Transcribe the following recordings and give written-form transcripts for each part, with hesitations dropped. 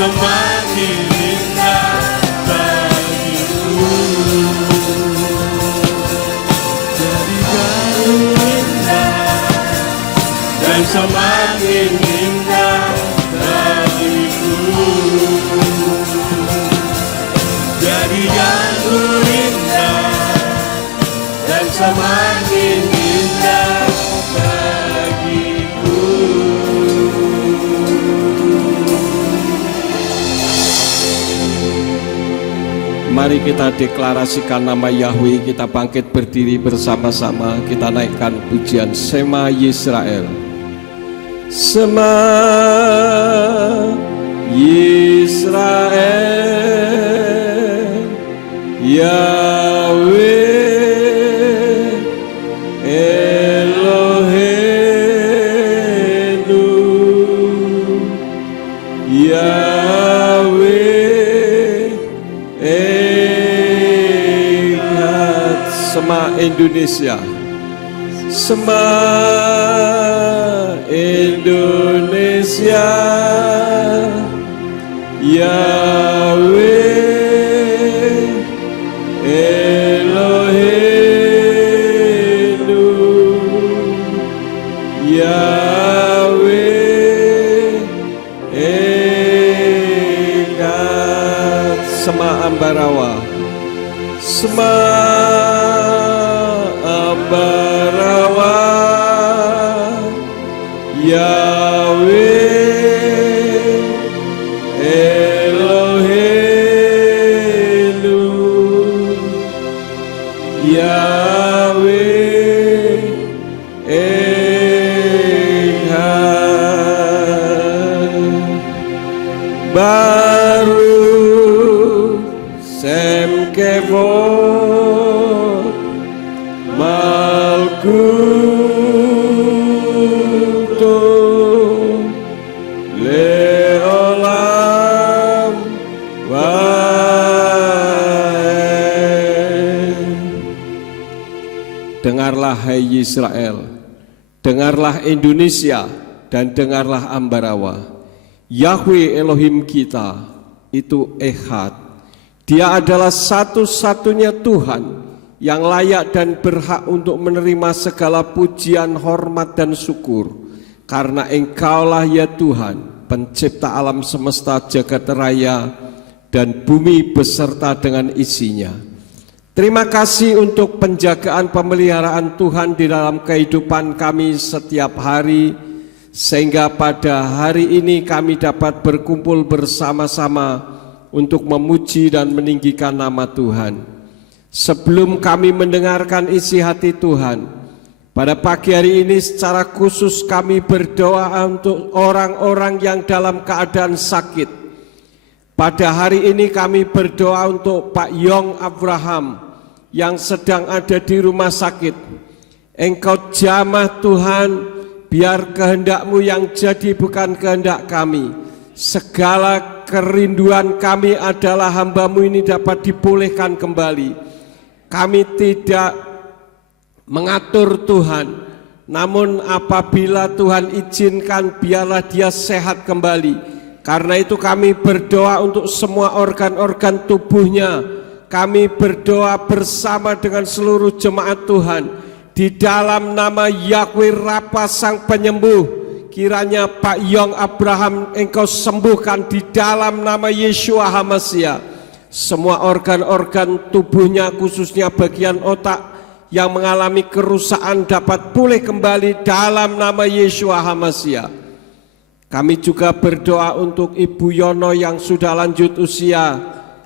semakin indah bagiku. Jadikan indah dan semakin indah bagiku. Jadikan indah dan semakin indah bagiku. Mari kita deklarasikan nama Yahweh, kita bangkit berdiri bersama-sama, kita naikkan pujian Shema Yisrael. Shema Yisrael, Yahweh Eloheinu, Yahweh Echad. Shema Indonesia, Shema Indonesia, Yahweh Eloheinu, Yahweh Echad. Shema Ambarawa, Shema Ambarawa, Yahweh Eloheinu, Yahweh Echad. Baruch Shem Kevod Malkuto Leolam Waed. Dengarlah hai Yisrael, dengarlah Indonesia, dan dengarlah Ambarawa. Yahweh Elohim kita itu Echad. Dia adalah satu-satunya Tuhan yang layak dan berhak untuk menerima segala pujian, hormat, dan syukur. Karena Engkaulah ya Tuhan, pencipta alam semesta jagat raya dan bumi beserta dengan isinya. Terima kasih untuk penjagaan pemeliharaan Tuhan di dalam kehidupan kami setiap hari, sehingga pada hari ini kami dapat berkumpul bersama-sama untuk memuji dan meninggikan nama Tuhan. Sebelum kami mendengarkan isi hati Tuhan, pada pagi hari ini secara khusus kami berdoa untuk orang-orang yang dalam keadaan sakit. Pada hari ini kami berdoa untuk Pak Yong Abraham yang sedang ada di rumah sakit. Engkau jamah Tuhan, biar kehendak-Mu yang jadi bukan kehendak kami. Segala kerinduan kami adalah hamba-Mu ini dapat dipulihkan kembali. Kami tidak mengatur Tuhan, namun apabila Tuhan izinkan biarlah dia sehat kembali. Karena itu kami berdoa untuk semua organ-organ tubuhnya. Kami berdoa bersama dengan seluruh jemaat Tuhan. Di dalam nama Yahweh Rafa Sang Penyembuh, kiranya Pak Yong Abraham Engkau sembuhkan di dalam nama Yeshua HaMashiach. Semua organ-organ tubuhnya khususnya bagian otak yang mengalami kerusakan dapat pulih kembali dalam nama Yeshua HaMashiach. Kami juga berdoa untuk Ibu Yono yang sudah lanjut usia.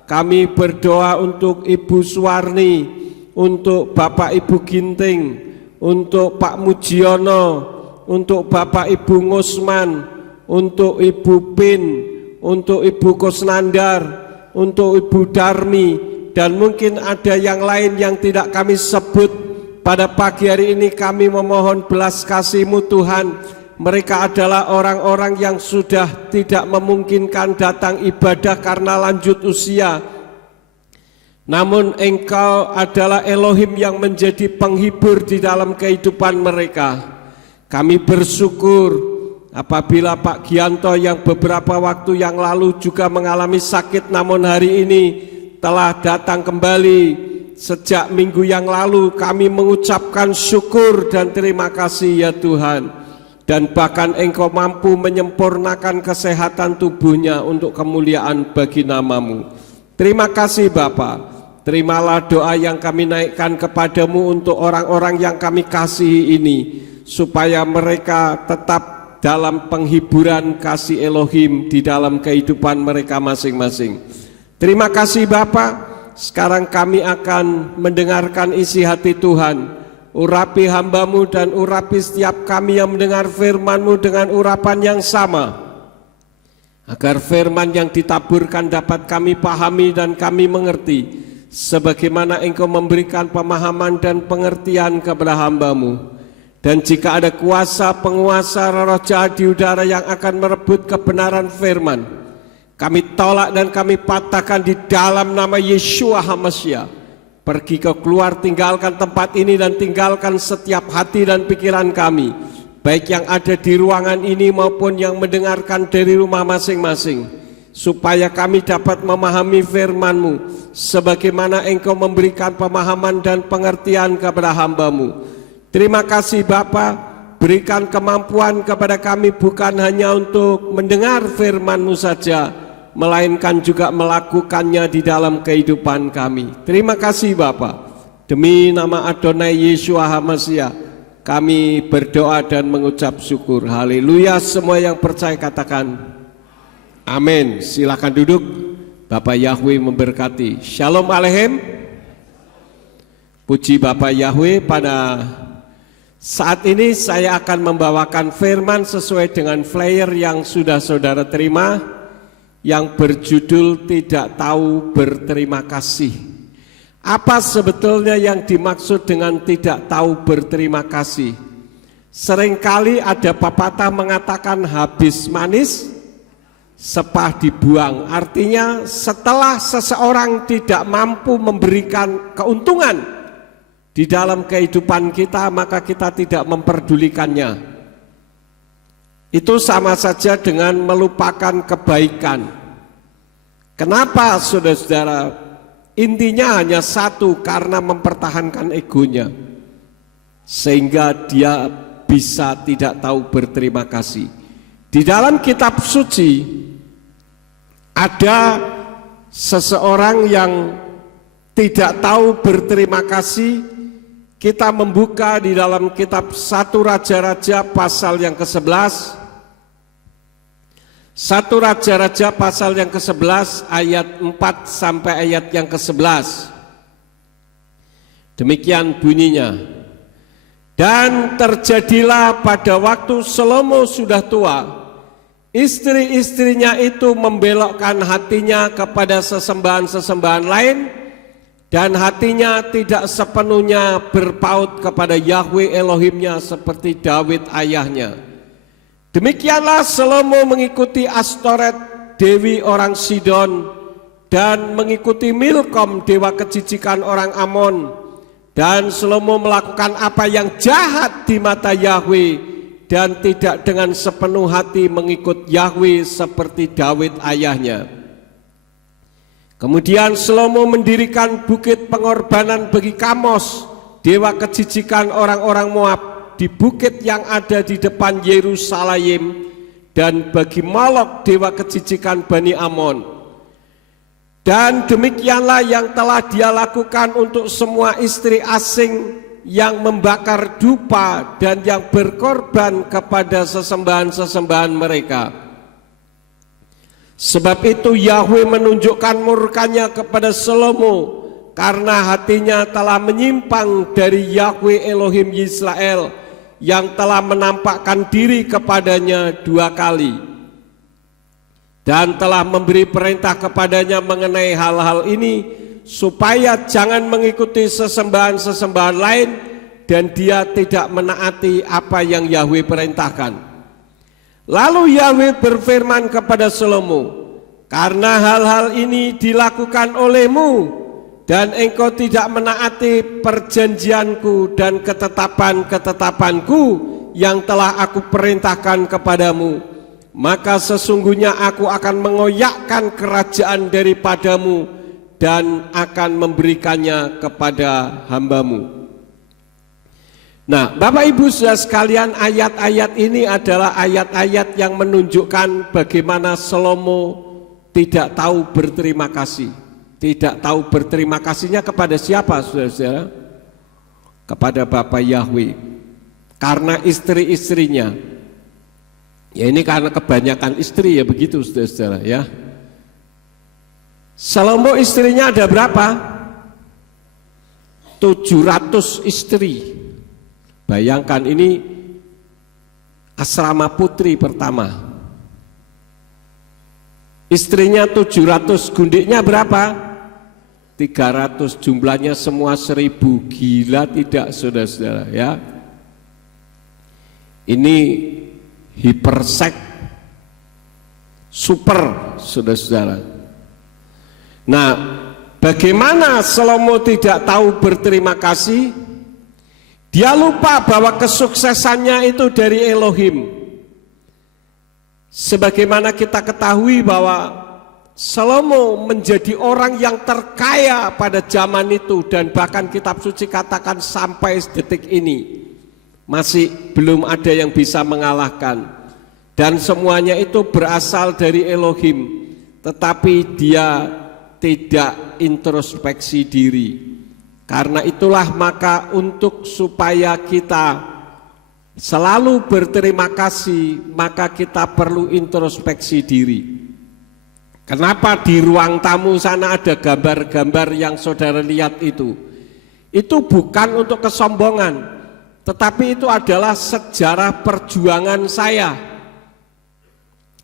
Kami berdoa untuk Ibu Suwarni, untuk Bapak Ibu Ginting, untuk Pak Mujiono, untuk Bapak Ibu Ngusman, untuk Ibu Pin, untuk Ibu Kusnandar, untuk Ibu Darmi, dan mungkin ada yang lain yang tidak kami sebut. Pada pagi hari ini kami memohon belas kasih-Mu Tuhan. Mereka adalah orang-orang yang sudah tidak memungkinkan datang ibadah karena lanjut usia. Namun Engkau adalah Elohim yang menjadi penghibur di dalam kehidupan mereka. Kami bersyukur apabila Pak Gianto yang beberapa waktu yang lalu juga mengalami sakit, namun hari ini telah datang kembali. Sejak minggu yang lalu kami mengucapkan syukur dan terima kasih ya Tuhan. Dan bahkan Engkau mampu menyempurnakan kesehatan tubuhnya untuk kemuliaan bagi nama-Mu. Terima kasih Bapa. Terimalah doa yang kami naikkan kepadamu untuk orang-orang yang kami kasihi ini, supaya mereka tetap dalam penghiburan kasih Elohim di dalam kehidupan mereka masing-masing. Terima kasih Bapa. Sekarang kami akan mendengarkan isi hati Tuhan. Urapi hamba-Mu dan urapi setiap kami yang mendengar firman-Mu dengan urapan yang sama, agar firman yang ditaburkan dapat kami pahami dan kami mengerti, sebagaimana Engkau memberikan pemahaman dan pengertian kepada hamba-Mu. Dan jika ada kuasa penguasa roh jahat di udara yang akan merebut kebenaran firman, kami tolak dan kami patahkan di dalam nama Yeshua HaMashiach. Pergi ke keluar, tinggalkan tempat ini dan tinggalkan setiap hati dan pikiran kami, baik yang ada di ruangan ini maupun yang mendengarkan dari rumah masing-masing, supaya kami dapat memahami firman-Mu sebagaimana Engkau memberikan pemahaman dan pengertian kepada hamba-Mu. Terima kasih Bapa, berikan kemampuan kepada kami bukan hanya untuk mendengar firman-Mu saja, melainkan juga melakukannya di dalam kehidupan kami. Terima kasih Bapa. Demi nama Adonai Yeshua HaMashiach kami berdoa dan mengucap syukur. Haleluya. Semua yang percaya katakan amin. Silakan duduk. Bapak Yahweh memberkati. Shalom Aleichem. Puji Bapak Yahweh, pada saat ini saya akan membawakan firman sesuai dengan flyer yang sudah saudara terima, yang berjudul Tidak Tahu Berterima Kasih. Apa sebetulnya yang dimaksud dengan tidak tahu berterima kasih? Seringkali ada pepatah mengatakan habis manis sepah dibuang. Artinya setelah seseorang tidak mampu memberikan keuntungan di dalam kehidupan kita, maka kita tidak memperdulikannya. Itu sama saja dengan melupakan kebaikan. Kenapa saudara-saudara? Intinya hanya satu, karena mempertahankan egonya, sehingga dia bisa tidak tahu berterima kasih. Di dalam kitab suci ada seseorang yang tidak tahu berterima kasih. Kita membuka di dalam kitab 1 Raja-Raja pasal yang ke-11. 1 Raja-Raja pasal yang ke-11 ayat 4 sampai ayat yang ke-11. Demikian bunyinya. Dan terjadilah pada waktu Salomo sudah tua, istri-istrinya itu membelokkan hatinya kepada sesembahan-sesembahan lain, dan hatinya tidak sepenuhnya berpaut kepada Yahweh Elohimnya seperti Daud ayahnya. Demikianlah Salomo mengikuti Astoret, dewi orang Sidon, dan mengikuti Milkom, dewa kejijikan orang Amon. Dan Salomo melakukan apa yang jahat di mata Yahweh, dan tidak dengan sepenuh hati mengikut Yahweh seperti Daud ayahnya. Kemudian Salomo mendirikan bukit pengorbanan bagi Kamos, dewa kejijikan orang-orang Moab, di bukit yang ada di depan Yerusalem, dan bagi Molok, dewa kejijikan Bani Amon. Dan demikianlah yang telah dia lakukan untuk semua istri asing yang membakar dupa dan yang berkorban kepada sesembahan-sesembahan mereka. Sebab itu Yahweh menunjukkan murkanya kepada Salomo, karena hatinya telah menyimpang dari Yahweh Elohim Israel, yang telah menampakkan diri kepadanya 2 kali, dan telah memberi perintah kepadanya mengenai hal-hal ini, supaya jangan mengikuti sesembahan-sesembahan lain, dan dia tidak menaati apa yang Yahweh perintahkan. Lalu Yahweh berfirman kepada Salomo, karena hal-hal ini dilakukan olehmu, dan engkau tidak menaati perjanjianku dan ketetapan-ketetapanku yang telah aku perintahkan kepadamu, maka sesungguhnya aku akan mengoyakkan kerajaan daripadamu dan akan memberikannya kepada hambamu. Nah, Bapak Ibu Saudara sekalian, ayat-ayat ini adalah ayat-ayat yang menunjukkan bagaimana Salomo tidak tahu berterima kasih. Tidak tahu berterima kasihnya kepada siapa, saudara-saudara? Kepada Bapa Yahweh. Karena istri-istrinya. Ya, ini karena kebanyakan istri ya, begitu saudara-saudara ya. Salomo istrinya ada berapa? 700 istri. Bayangkan, ini asrama putri pertama. Istrinya 700, gundiknya berapa? 300, jumlahnya semua 1000. Gila tidak, saudara-saudara ya? Ini hipersek super, saudara-saudara. Nah, bagaimana Salomo tidak tahu berterima kasih? Dia lupa bahwa kesuksesannya itu dari Elohim. Sebagaimana kita ketahui bahwa Salomo menjadi orang yang terkaya pada zaman itu, dan bahkan kitab suci katakan sampai detik ini masih belum ada yang bisa mengalahkan. Dan semuanya itu berasal dari Elohim, tetapi dia tidak introspeksi diri. Karena itulah maka untuk supaya kita selalu berterima kasih, maka kita perlu introspeksi diri. Kenapa di ruang tamu sana ada gambar-gambar yang saudara lihat itu? Itu bukan untuk kesombongan, tetapi itu adalah sejarah perjuangan saya.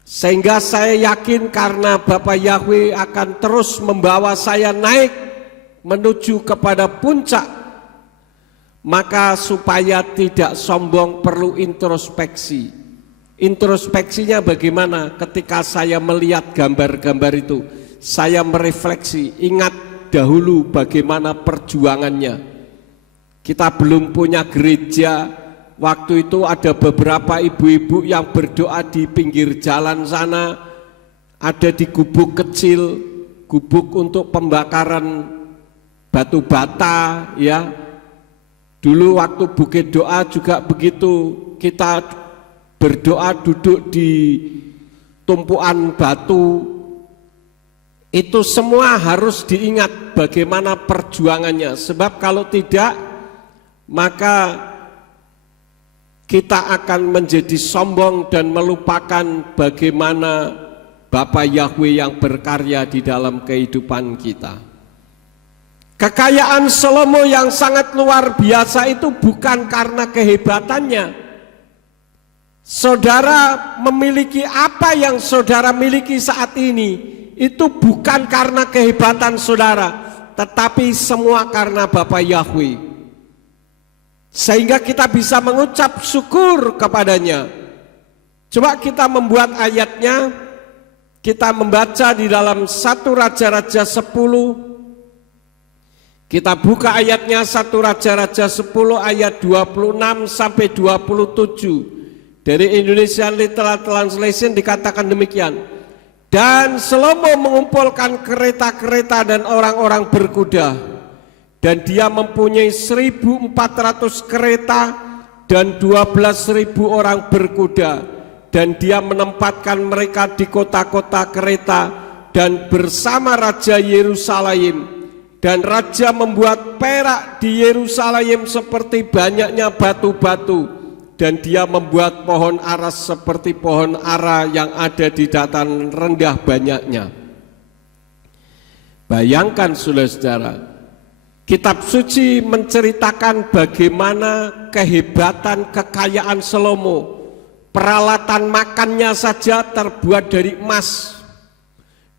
Sehingga saya yakin karena Bapa Yahweh akan terus membawa saya naik menuju kepada puncak, maka supaya tidak sombong perlu introspeksi. Introspeksinya bagaimana? Ketika saya melihat gambar-gambar itu, saya merefleksi, ingat dahulu bagaimana perjuangannya. Kita belum punya gereja, waktu itu ada beberapa ibu-ibu yang berdoa di pinggir jalan sana, ada di gubuk kecil, gubuk untuk pembakaran batu bata ya. Dulu waktu bukit doa juga begitu, kita berdoa duduk di tumpuan batu. Itu semua harus diingat bagaimana perjuangannya, sebab kalau tidak maka kita akan menjadi sombong dan melupakan bagaimana Bapa Yahweh yang berkarya di dalam kehidupan kita. Kekayaan Salomo yang sangat luar biasa itu bukan karena kehebatannya. Saudara memiliki apa yang saudara miliki saat ini, itu bukan karena kehebatan saudara, tetapi semua karena Bapa Yahweh. Sehingga kita bisa mengucap syukur kepadanya. Coba kita membuat ayatnya, kita membaca di dalam 1 Raja-Raja 10. Kita buka ayatnya 1 Raja-Raja 10 ayat 26 sampai 27. Dari Indonesian Literal Translation dikatakan demikian. Dan Salomo mengumpulkan kereta-kereta dan orang-orang berkuda. Dan dia mempunyai 1.400 kereta dan 12.000 orang berkuda. Dan dia menempatkan mereka di kota-kota kereta dan bersama Raja Yerusalem. Dan raja membuat perak di Yerusalem seperti banyaknya batu-batu, dan dia membuat pohon ara seperti pohon ara yang ada di dataran rendah banyaknya. Bayangkan saudara-saudara, kitab suci menceritakan bagaimana kehebatan kekayaan Salomo. Peralatan makannya saja terbuat dari emas.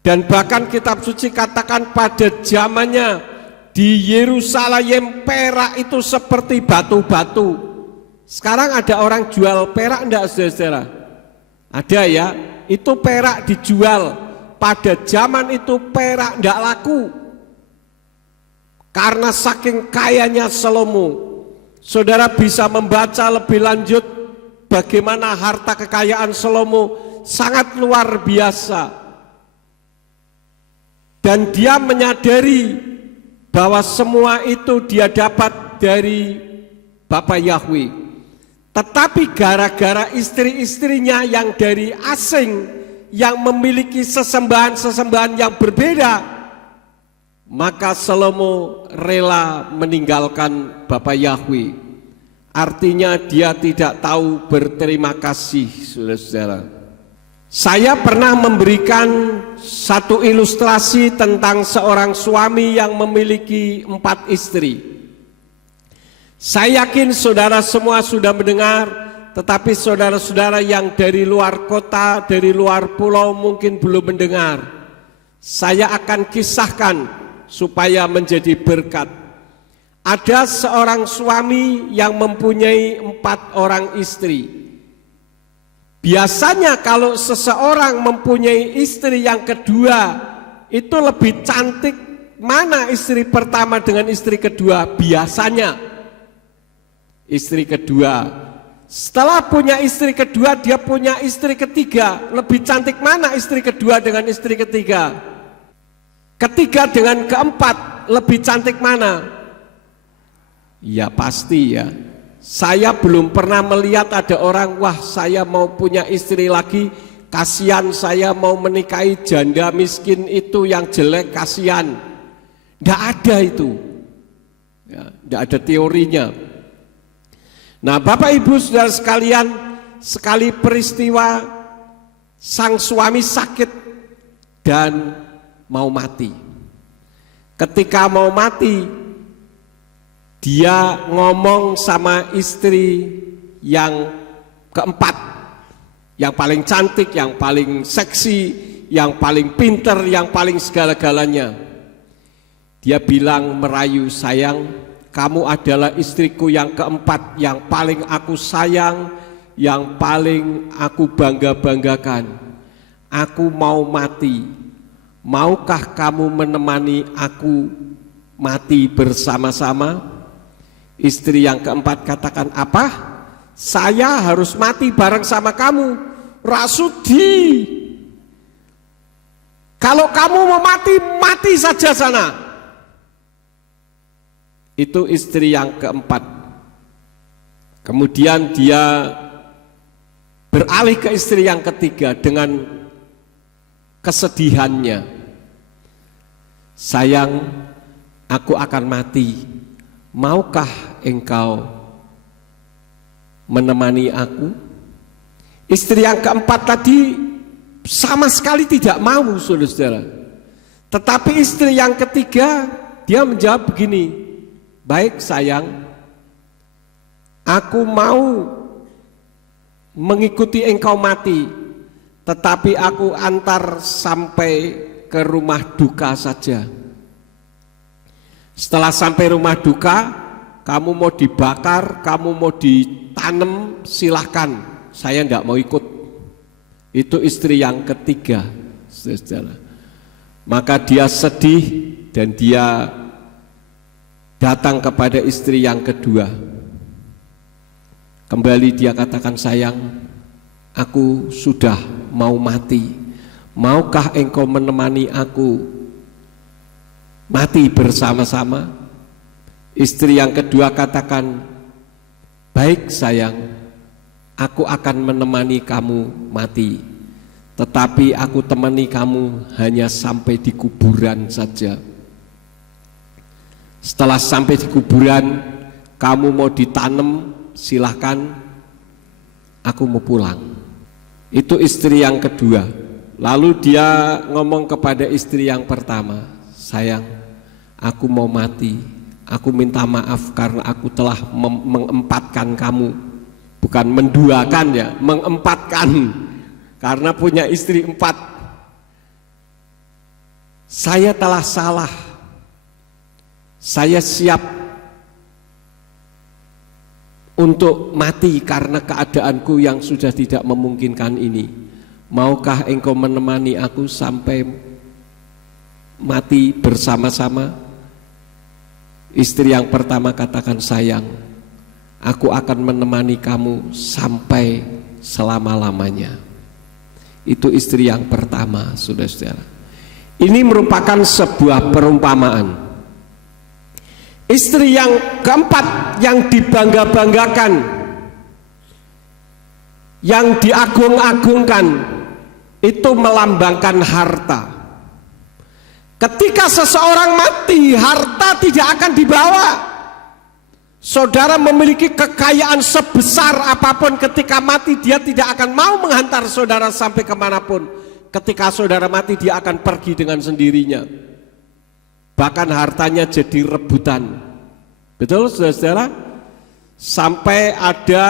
Dan bahkan kitab suci katakan pada zamannya di Yerusalem perak itu seperti batu-batu. Sekarang ada orang jual perak enggak saudara-saudara? Ada ya, itu perak dijual. Pada zaman itu perak enggak laku. Karena saking kayanya Salomo. Saudara bisa membaca lebih lanjut bagaimana harta kekayaan Salomo sangat luar biasa. Dan dia menyadari bahwa semua itu dia dapat dari Bapa Yahweh. Tetapi gara-gara istri-istrinya yang dari asing, yang memiliki sesembahan-sesembahan yang berbeda, maka Salomo rela meninggalkan Bapa Yahweh. Artinya dia tidak tahu berterima kasih, saudara-saudara. Saya pernah memberikan satu ilustrasi tentang seorang suami yang memiliki 4 istri. Saya yakin saudara semua sudah mendengar, tetapi saudara-saudara yang dari luar kota, dari luar pulau mungkin belum mendengar. Saya akan kisahkan supaya menjadi berkat. Ada seorang suami yang mempunyai 4 orang istri. Biasanya kalau seseorang mempunyai istri yang kedua, itu lebih cantik mana istri pertama dengan istri kedua? Biasanya istri kedua. Setelah punya istri kedua, dia punya istri ketiga. Lebih cantik mana istri kedua dengan istri ketiga? Ketiga dengan keempat, lebih cantik mana? Ya pasti ya. Saya belum pernah melihat ada orang, wah saya mau punya istri lagi, kasihan saya mau menikahi janda miskin itu yang jelek, kasihan. Tidak ada itu, ya, tidak ada teorinya. Nah Bapak Ibu saudara sekalian, sekali peristiwa sang suami sakit dan mau mati. Ketika mau mati, dia ngomong sama istri yang keempat, yang paling cantik, yang paling seksi, yang paling pinter, yang paling segala-galanya. Dia bilang merayu, sayang, kamu adalah istriku yang keempat, yang paling aku sayang, yang paling aku bangga-banggakan. Aku mau mati, maukah kamu menemani aku mati bersama-sama? Istri yang keempat katakan, apa? Saya harus mati bareng sama kamu? Rasudi, kalau kamu mau mati, mati saja sana. Itu istri yang keempat. Kemudian dia beralih ke istri yang ketiga dengan kesedihannya. Sayang, aku akan mati. Maukah engkau menemani aku? Istri yang keempat tadi sama sekali tidak mau, saudara-saudara. Tetapi istri yang ketiga, dia menjawab begini, baik sayang, aku mau mengikuti engkau mati, tetapi aku antar sampai ke rumah duka saja. Setelah sampai rumah duka, kamu mau dibakar, kamu mau ditanam, silahkan, saya tidak mau ikut. Itu istri yang ketiga, saudara. Maka dia sedih dan dia datang kepada istri yang kedua. Kembali dia katakan, sayang, aku sudah mau mati, maukah engkau menemani aku mati bersama-sama? Istri yang kedua katakan, baik sayang, aku akan menemani kamu mati, tetapi aku temani kamu hanya sampai di kuburan saja. Setelah sampai di kuburan, kamu mau ditanam, silahkan, aku mau pulang. Itu istri yang kedua. Lalu dia ngomong kepada istri yang pertama, sayang, aku mau mati, aku minta maaf karena aku telah mengempatkan kamu, bukan menduakan ya, mengempatkan, karena punya istri 4. Saya telah salah, saya siap untuk mati karena keadaanku yang sudah tidak memungkinkan ini. Maukah engkau menemani aku sampai mati bersama-sama? Istri yang pertama katakan, sayang, Aku akan menemani kamu sampai selama-lamanya. Itu istri yang pertama, saudara-saudara. Ini merupakan sebuah perumpamaan. Istri yang keempat yang dibangga-banggakan, yang diagung-agungkan, itu melambangkan harta. Ketika seseorang mati, harta tidak akan dibawa. Saudara memiliki kekayaan sebesar apapun, ketika mati dia tidak akan mau menghantar saudara sampai kemanapun. Ketika saudara mati dia akan pergi dengan sendirinya. Bahkan hartanya jadi rebutan. Betul saudara-saudara? Sampai ada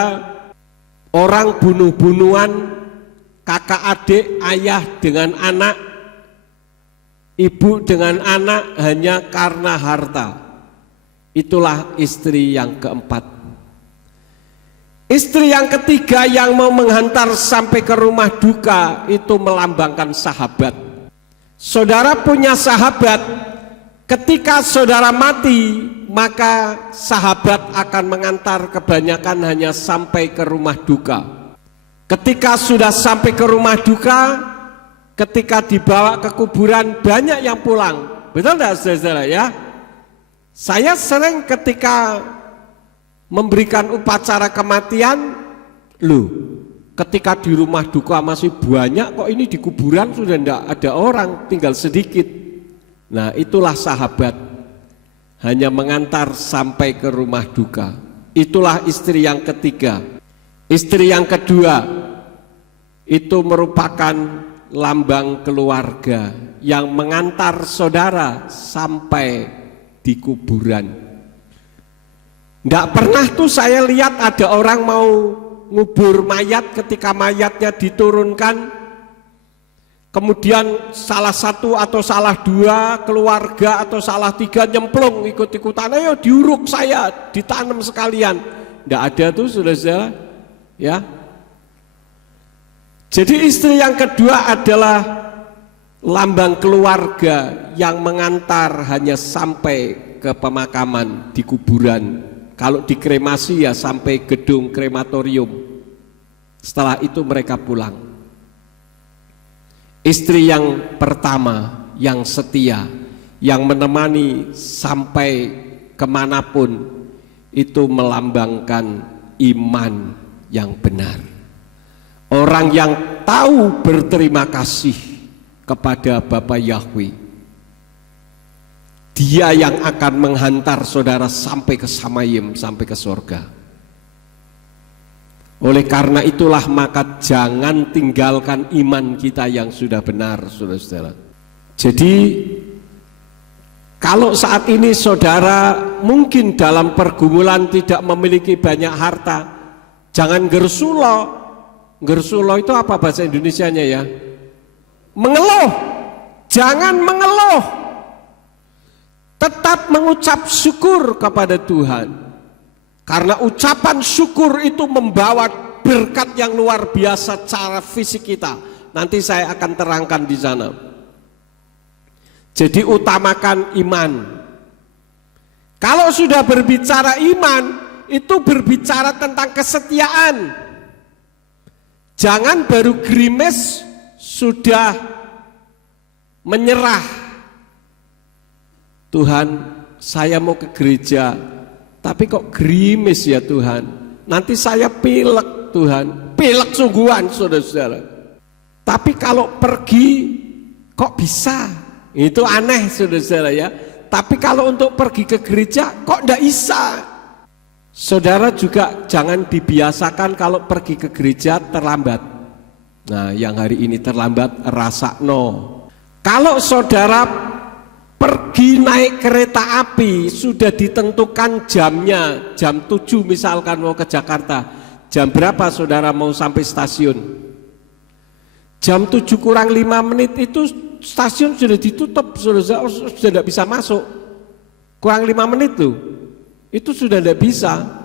orang bunuh-bunuhan, kakak adik, ayah dengan anak, ibu dengan anak, hanya karena harta. Itulah istri yang keempat. Istri yang ketiga yang mau menghantar sampai ke rumah duka, itu melambangkan sahabat. Saudara punya sahabat, ketika saudara mati, maka sahabat akan mengantar, kebanyakan hanya sampai ke rumah duka. Ketika sudah sampai ke rumah duka, ketika dibawa ke kuburan, banyak yang pulang. Betul tidak saudara-saudara ya? Saya sering ketika memberikan upacara kematian, ketika di rumah duka masih banyak, kok ini di kuburan sudah tidak ada orang, tinggal sedikit. Nah, itulah sahabat, hanya mengantar sampai ke rumah duka. Itulah istri yang ketiga. Istri yang kedua itu merupakan lambang keluarga yang mengantar saudara sampai di kuburan. Tidak pernah tuh saya lihat ada orang mau ngubur mayat, ketika mayatnya diturunkan, kemudian salah satu atau salah dua keluarga atau salah tiga nyemplung ikut-ikutan, ayo diuruk saya, ditanam sekalian. Tidak ada tuh saudara-saudara ya. Jadi istri yang kedua adalah lambang keluarga yang mengantar hanya sampai ke pemakaman di kuburan. Kalau dikremasi ya sampai gedung krematorium. Setelah itu mereka pulang. Istri yang pertama, yang setia, yang menemani sampai kemanapun, itu melambangkan iman yang benar. Orang yang tahu berterima kasih kepada Bapa Yahweh, dia yang akan menghantar saudara sampai ke Samayim, sampai ke surga. Oleh karena itulah maka jangan tinggalkan iman kita yang sudah benar, saudara-saudara. Jadi kalau saat ini saudara mungkin dalam pergumulan tidak memiliki banyak harta, jangan gersulo. Gersulo itu apa bahasa Indonesianya ya? Mengeluh. Jangan mengeluh. Tetap mengucap syukur kepada Tuhan. Karena ucapan syukur itu membawa berkat yang luar biasa cara fisik kita. Nanti saya akan terangkan di sana. Jadi utamakan iman. Kalau sudah berbicara iman, itu berbicara tentang kesetiaan. Jangan baru gerimis sudah menyerah. Tuhan, saya mau ke gereja, tapi kok gerimis ya Tuhan. Nanti saya pilek Tuhan, pilek sungguhan saudara-saudara. Tapi kalau pergi kok bisa? Itu aneh saudara-saudara ya. Tapi kalau untuk pergi ke gereja kok enggak bisa? Saudara juga jangan dibiasakan kalau pergi ke gereja terlambat. Nah, yang hari ini terlambat rasakno. Kalau saudara pergi naik kereta api sudah ditentukan jamnya, jam 7 misalkan mau ke Jakarta, jam berapa saudara mau sampai stasiun? Jam 7 kurang 5 menit itu stasiun sudah ditutup, sudah tidak bisa masuk. Kurang 5 menit tuh, itu sudah tidak bisa.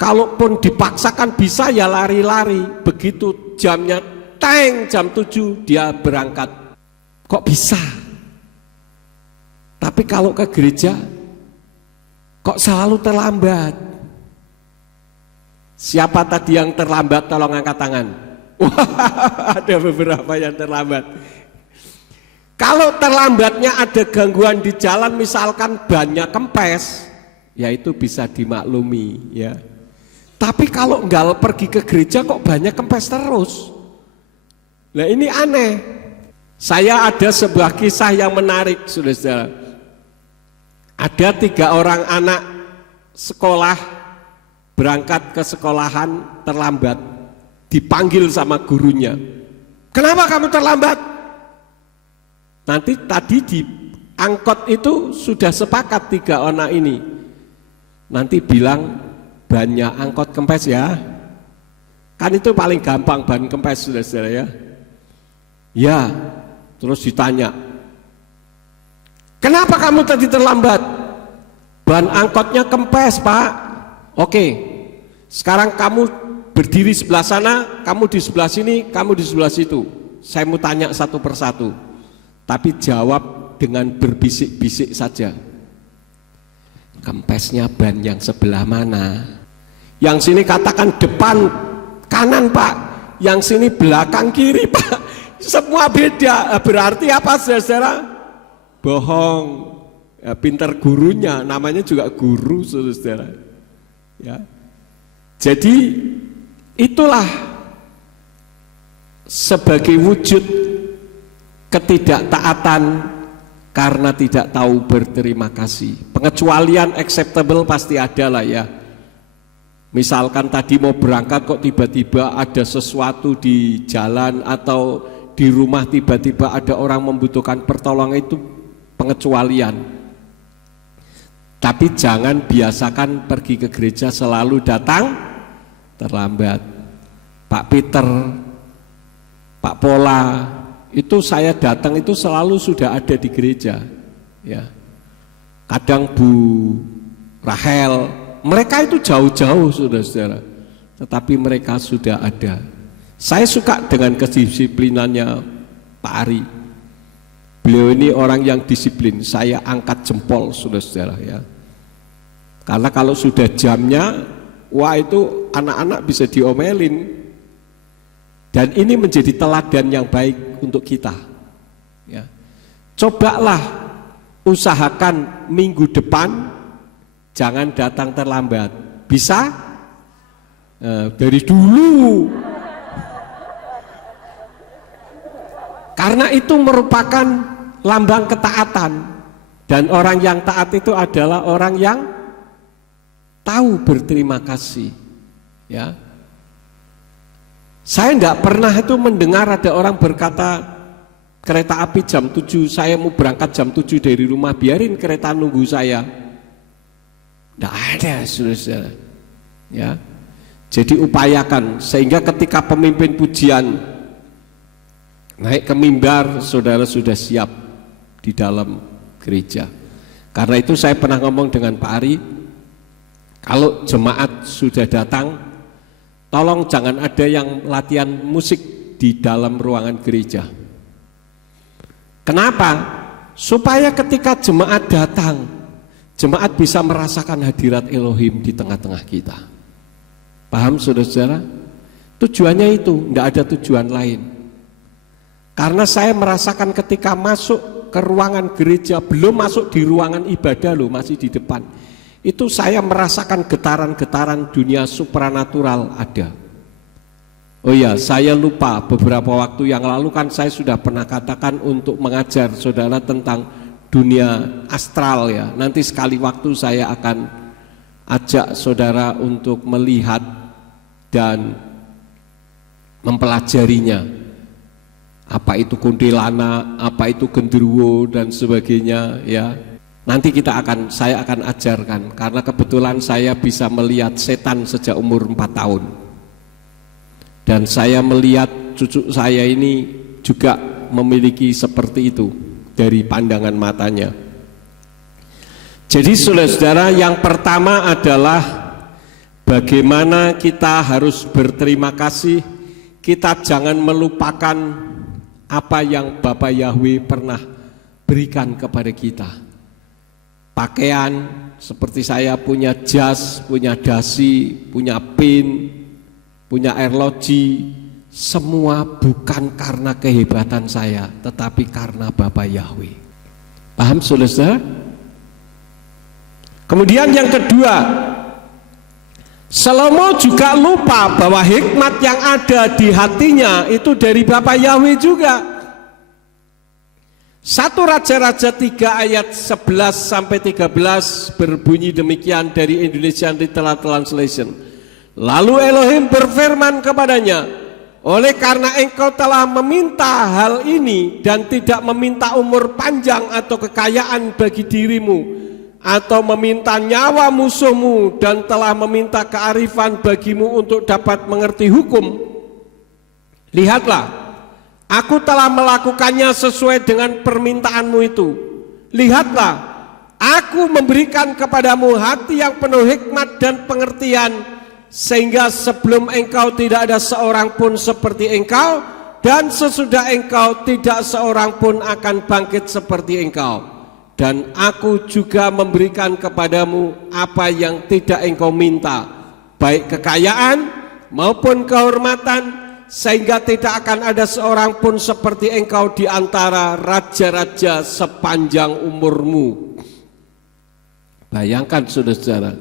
Kalaupun dipaksakan bisa ya lari-lari. Begitu jamnya teng jam 7 dia berangkat. Kok bisa? Tapi kalau ke gereja kok selalu terlambat. Siapa tadi yang terlambat? Tolong angkat tangan. Wah, ada beberapa yang terlambat. Kalau terlambatnya ada gangguan di jalan, misalkan banyak kempes, ya itu bisa dimaklumi ya. Tapi kalau enggak pergi ke gereja kok banyak kempes terus. Nah ini aneh. Saya ada sebuah kisah yang menarik, saudara. Ada 3 orang anak sekolah berangkat ke sekolahan terlambat, dipanggil sama gurunya. Kenapa kamu terlambat? Nanti tadi di angkot itu sudah sepakat 3 anak ini. Nanti bilang bannya angkot kempes ya. Kan itu paling gampang ban kempes, saudara ya. Ya, terus ditanya, kenapa kamu tadi terlambat? Ban angkotnya kempes, Pak. Oke, sekarang kamu berdiri sebelah sana, kamu di sebelah sini, kamu di sebelah situ. Saya mau tanya satu persatu, tapi jawab dengan berbisik-bisik saja. Kempesnya ban yang sebelah mana? Yang sini katakan depan kanan, Pak. Yang sini belakang kiri, Pak. Semua beda. Berarti apa, saudara? Bohong. Ya, pintar gurunya, namanya juga guru, saudara. Ya. Jadi itulah sebagai wujud ketidaktaatan karena tidak tahu berterima kasih. Pengecualian acceptable pasti ada lah ya. Misalkan tadi mau berangkat kok tiba-tiba ada sesuatu di jalan atau di rumah tiba-tiba ada orang membutuhkan pertolongan, itu pengecualian. Tapi jangan biasakan pergi ke gereja selalu datang terlambat. Pak Peter, Pak Pola, itu saya datang itu selalu sudah ada di gereja. Ya. Kadang Bu Rahel, mereka itu jauh-jauh saudara-saudara, tetapi mereka sudah ada. Saya suka dengan kedisiplinannya Pak Ari. Beliau ini orang yang disiplin, saya angkat jempol saudara-saudara ya. Karena kalau sudah jamnya, wah itu anak-anak bisa diomelin. Dan ini menjadi teladan yang baik untuk kita ya. Cobalah usahakan minggu depan jangan datang terlambat. Bisa? Dari dulu. Karena itu merupakan lambang ketaatan. Dan orang yang taat itu adalah orang yang tahu berterima kasih ya. Saya tidak pernah itu mendengar ada orang berkata kereta api jam 7, saya mau berangkat jam 7 dari rumah, biarin kereta nunggu saya. Tidak ada, saudara. Ya. Jadi upayakan sehingga ketika pemimpin pujian naik ke mimbar, saudara sudah siap di dalam gereja. Karena itu saya pernah ngomong dengan Pak Ari, kalau jemaat sudah datang, tolong jangan ada yang latihan musik di dalam ruangan gereja. Kenapa? Supaya ketika jemaat datang, jemaat bisa merasakan hadirat Elohim di tengah-tengah kita. Paham saudara-saudara? Tujuannya itu, tidak ada tujuan lain. Karena saya merasakan ketika masuk ke ruangan gereja, belum masuk di ruangan ibadah loh, masih di depan. Itu saya merasakan getaran-getaran dunia supranatural ada. Oh ya, saya lupa beberapa waktu yang lalu kan saya sudah pernah katakan untuk mengajar saudara tentang dunia astral ya. Nanti sekali waktu saya akan ajak saudara untuk melihat dan mempelajarinya. Apa itu kuntilana, apa itu genderuwo dan sebagainya ya. Nanti saya akan ajarkan karena kebetulan saya bisa melihat setan sejak umur 4 tahun. Dan saya melihat cucu saya ini juga memiliki seperti itu dari pandangan matanya. Jadi saudara-saudara, yang pertama adalah bagaimana kita harus berterima kasih. Kita jangan melupakan apa yang Bapak Yahweh pernah berikan kepada kita. pakaian, seperti saya punya jas, punya dasi, punya pin, punya arloji, semua bukan karena kehebatan saya, tetapi karena Bapa Yahweh. Paham saudara? Kemudian yang kedua, Salomo juga lupa bahwa hikmat yang ada di hatinya itu dari Bapa Yahweh juga. 1 Raja-Raja 3 ayat 11 sampai 13 berbunyi demikian dari Indonesian Literal Translation. Lalu Elohim berfirman kepadanya, oleh karena engkau telah meminta hal ini dan tidak meminta umur panjang atau kekayaan bagi dirimu, atau meminta nyawa musuhmu dan telah meminta kearifan bagimu untuk dapat mengerti hukum, lihatlah, aku telah melakukannya sesuai dengan permintaanmu itu. Lihatlah, aku memberikan kepadamu hati yang penuh hikmat dan pengertian, sehingga sebelum engkau tidak ada seorang pun seperti engkau, dan sesudah engkau tidak seorang pun akan bangkit seperti engkau. Dan aku juga memberikan kepadamu apa yang tidak engkau minta, baik kekayaan maupun kehormatan, sehingga tidak akan ada seorang pun seperti engkau di antara raja-raja sepanjang umurmu. Bayangkan saudara-saudara,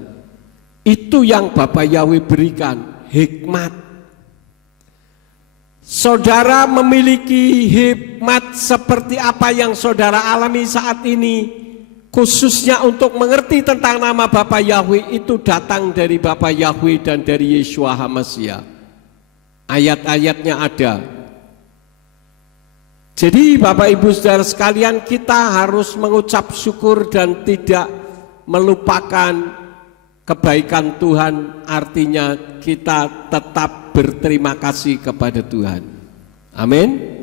itu yang Bapa Yahweh berikan, hikmat. Saudara memiliki hikmat seperti apa yang saudara alami saat ini, khususnya untuk mengerti tentang nama Bapa Yahweh, itu datang dari Bapa Yahweh dan dari Yeshua HaMashiach. Ayat-ayatnya ada. Jadi Bapak Ibu Saudara sekalian, kita harus mengucap syukur dan tidak melupakan kebaikan Tuhan, artinya kita tetap berterima kasih kepada Tuhan. Amin.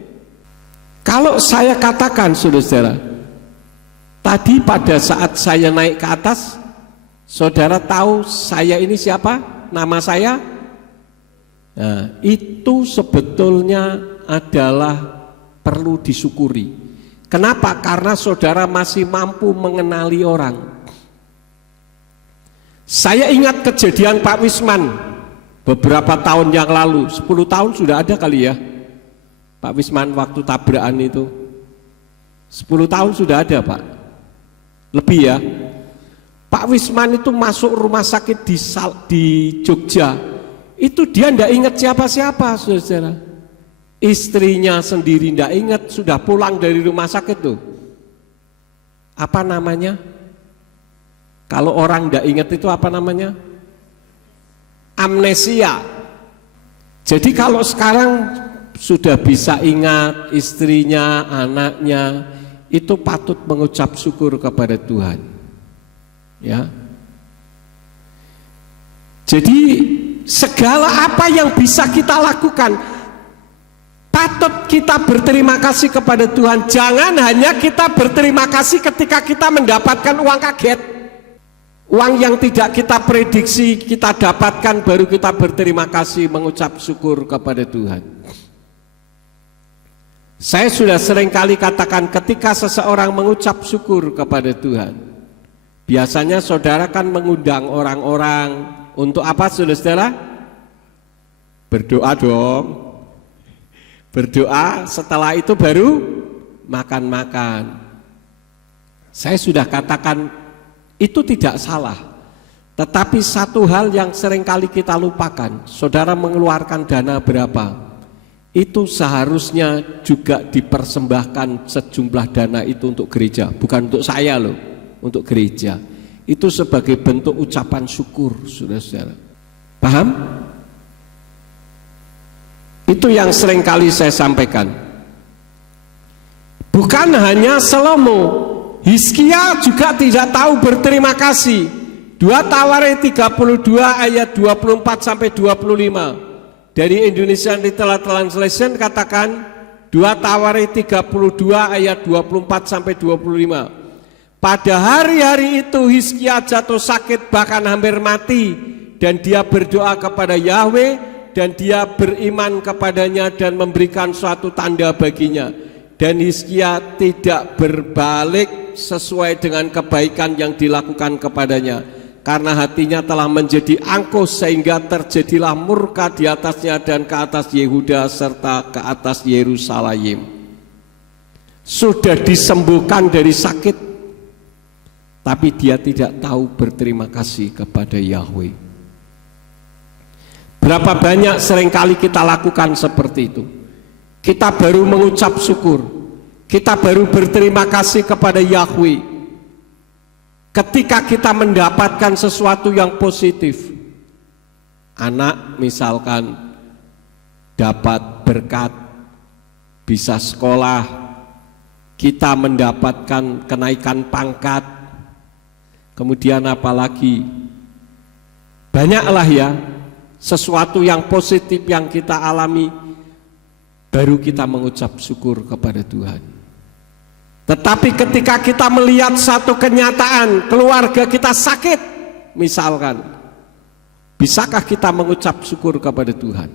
Kalau saya katakan saudara, tadi pada saat saya naik ke atas, saudara tahu saya ini siapa? Nama saya? Nah, itu sebetulnya adalah perlu disyukuri. Kenapa? Karena saudara masih mampu mengenali orang. Saya ingat kejadian Pak Wisman beberapa tahun yang lalu, 10 tahun sudah ada kali ya, Pak Wisman waktu tabrakan itu 10 tahun sudah ada Pak, lebih ya. Pak Wisman itu masuk rumah sakit di Jogja, itu dia tidak ingat siapa-siapa saudara. Istrinya sendiri tidak ingat, sudah pulang dari rumah sakit tuh. Apa namanya? Kalau orang tidak ingat itu apa namanya? Amnesia. Jadi kalau sekarang sudah bisa ingat istrinya, anaknya, itu patut mengucap syukur kepada Tuhan. Ya. Jadi segala apa yang bisa kita lakukan, patut kita berterima kasih kepada Tuhan. Jangan hanya kita berterima kasih ketika kita mendapatkan uang kaget, uang yang tidak kita prediksi kita dapatkan, baru kita berterima kasih mengucap syukur kepada Tuhan. Saya sudah sering kali katakan, ketika seseorang mengucap syukur kepada Tuhan, biasanya saudara kan mengundang orang-orang untuk apa saudara? Berdoa dong. Berdoa, setelah itu baru makan-makan. Saya sudah katakan itu tidak salah, tetapi satu hal yang sering kali kita lupakan, saudara mengeluarkan dana berapa, itu seharusnya juga dipersembahkan sejumlah dana itu untuk gereja, bukan untuk saya loh, untuk gereja. Itu sebagai bentuk ucapan syukur, saudara-saudara. Paham? Itu yang sering kali saya sampaikan. Bukan hanya Salomo, Hizkia juga tidak tahu berterima kasih. 2 Tawarik 32 ayat 24 sampai 25. Dari Indonesian Literal Translation katakan 2 Tawarik 32 ayat 24 sampai 25. Pada hari-hari itu Hizkia jatuh sakit bahkan hampir mati, dan dia berdoa kepada Yahweh dan dia beriman kepadanya dan memberikan suatu tanda baginya. dan Hizkia tidak berbalik sesuai dengan kebaikan yang dilakukan kepadanya, karena hatinya telah menjadi angkuh sehingga terjadilah murka di atasnya dan ke atas Yehuda serta ke atas Yerusalem. Sudah disembuhkan dari sakit, tapi dia tidak tahu berterima kasih kepada Yahweh. Berapa banyak seringkali kita lakukan seperti itu. Kita baru mengucap syukur, kita baru berterima kasih kepada Yahweh ketika kita mendapatkan sesuatu yang positif. Anak misalkan dapat berkat, bisa sekolah, kita mendapatkan kenaikan pangkat, kemudian apalagi banyaklah ya sesuatu yang positif yang kita alami, baru kita mengucap syukur kepada Tuhan. Tetapi ketika kita melihat satu kenyataan keluarga kita sakit misalkan, bisakah kita mengucap syukur kepada Tuhan?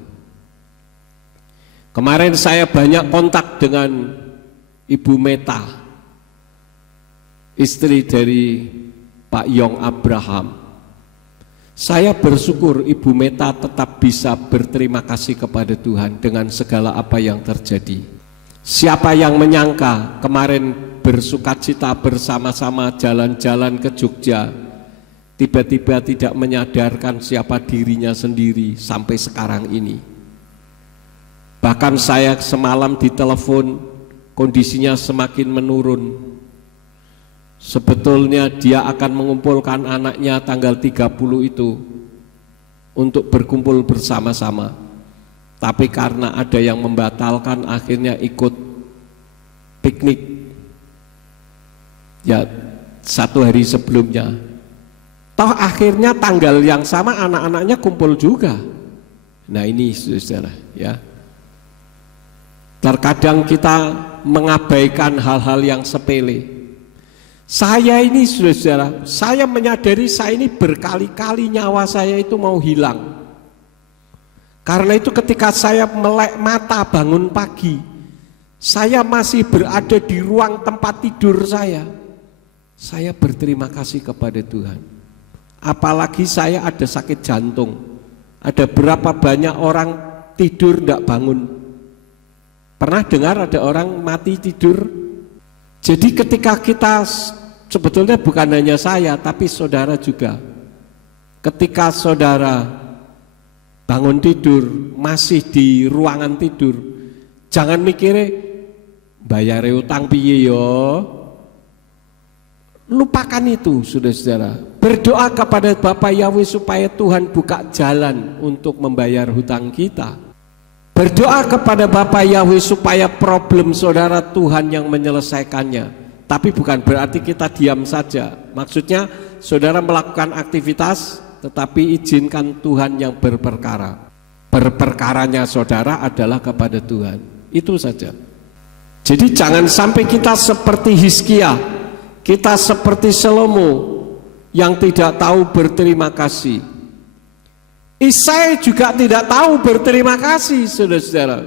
Kemarin saya banyak kontak dengan Ibu Meta, istri dari Pak Yong Abraham. Saya bersyukur Ibu Meta tetap bisa berterima kasih kepada Tuhan dengan segala apa yang terjadi. Siapa yang menyangka kemarin bersukacita bersama-sama jalan-jalan ke Jogja, tiba-tiba tidak menyadarkan siapa dirinya sendiri sampai sekarang ini. Bahkan saya semalam ditelepon, kondisinya semakin menurun. Sebetulnya dia akan mengumpulkan anaknya tanggal 30 itu untuk berkumpul bersama-sama. Tapi karena ada yang membatalkan, akhirnya ikut piknik ya 1 hari sebelumnya. Toh akhirnya tanggal yang sama anak-anaknya kumpul juga. Nah ini saudara ya, terkadang kita mengabaikan hal-hal yang sepele. Saya ini saudara, saya menyadari saya ini berkali-kali nyawa saya itu mau hilang. Karena itu ketika saya melek mata bangun pagi, saya masih berada di ruang tempat tidur saya berterima kasih kepada Tuhan. Apalagi saya ada sakit jantung. Ada berapa banyak orang tidur tidak bangun. Pernah dengar ada orang mati tidur? Jadi ketika kita, sebetulnya bukan hanya saya tapi saudara juga, ketika saudara bangun tidur masih di ruangan tidur, jangan mikirnya bayar utang piye yo. Lupakan itu saudara-saudara. Berdoa kepada Bapa Yahweh supaya Tuhan buka jalan untuk membayar hutang kita. Berdoa kepada Bapa Yahweh supaya problem saudara Tuhan yang menyelesaikannya. Tapi bukan berarti kita diam saja. Maksudnya saudara melakukan aktivitas, tetapi izinkan Tuhan yang berperkara. Berperkaranya saudara adalah kepada Tuhan. Itu saja. Jadi jangan sampai kita seperti Hizkia, kita seperti Salomo yang tidak tahu berterima kasih. Isai juga tidak tahu berterima kasih, saudara-saudara.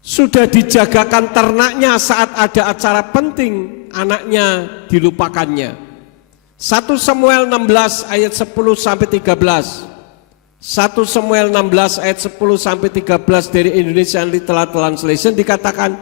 Sudah dijagakan ternaknya saat ada acara penting, anaknya dilupakannya. 1 Samuel 16 ayat 10 sampai 13. 1 Samuel 16 ayat 10 sampai 13 dari Indonesian Literal Translation dikatakan,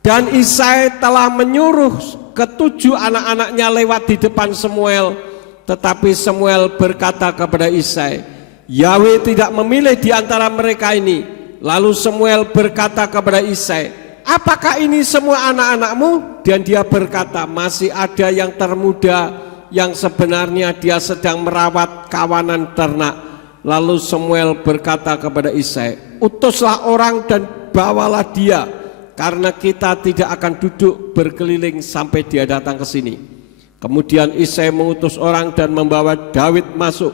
dan Isai telah menyuruh ke-7 anak-anaknya lewat di depan Samuel. Tetapi Samuel berkata kepada Isai, Yahweh tidak memilih di antara mereka ini. Lalu Samuel berkata kepada Isai, apakah ini semua anak-anakmu? Dan dia berkata, masih ada yang termuda yang sebenarnya dia sedang merawat kawanan ternak. Lalu Samuel berkata kepada Isai, utuslah orang dan bawalah dia, karena kita tidak akan duduk berkeliling sampai dia datang ke sini. Kemudian Isai mengutus orang dan membawa Daud masuk,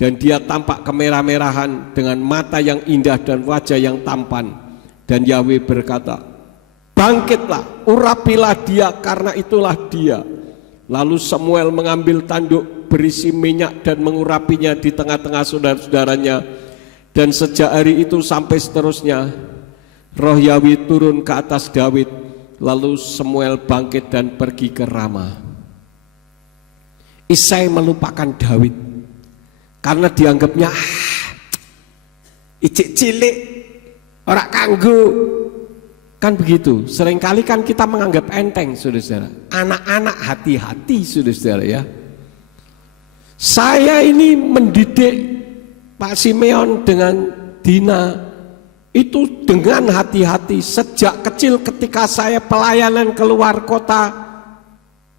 dan dia tampak kemerah-merahan dengan mata yang indah dan wajah yang tampan. Dan Yahweh berkata, bangkitlah, urapilah dia, karena itulah dia. Lalu Samuel mengambil tanduk berisi minyak dan mengurapinya di tengah-tengah saudara-saudaranya. Dan sejak hari itu sampai seterusnya, Roh Yahweh turun ke atas Daud, lalu Samuel bangkit dan pergi ke Rama. Isai melupakan Daud karena dianggapnya icik cilik, ora kanggo. Kan begitu, seringkali kan kita menganggap enteng, saudara-saudara. Anak-anak hati-hati, saudara-saudara ya. Saya ini mendidik Pak Simeon dengan Dina itu dengan hati-hati. Sejak kecil ketika saya pelayanan keluar kota,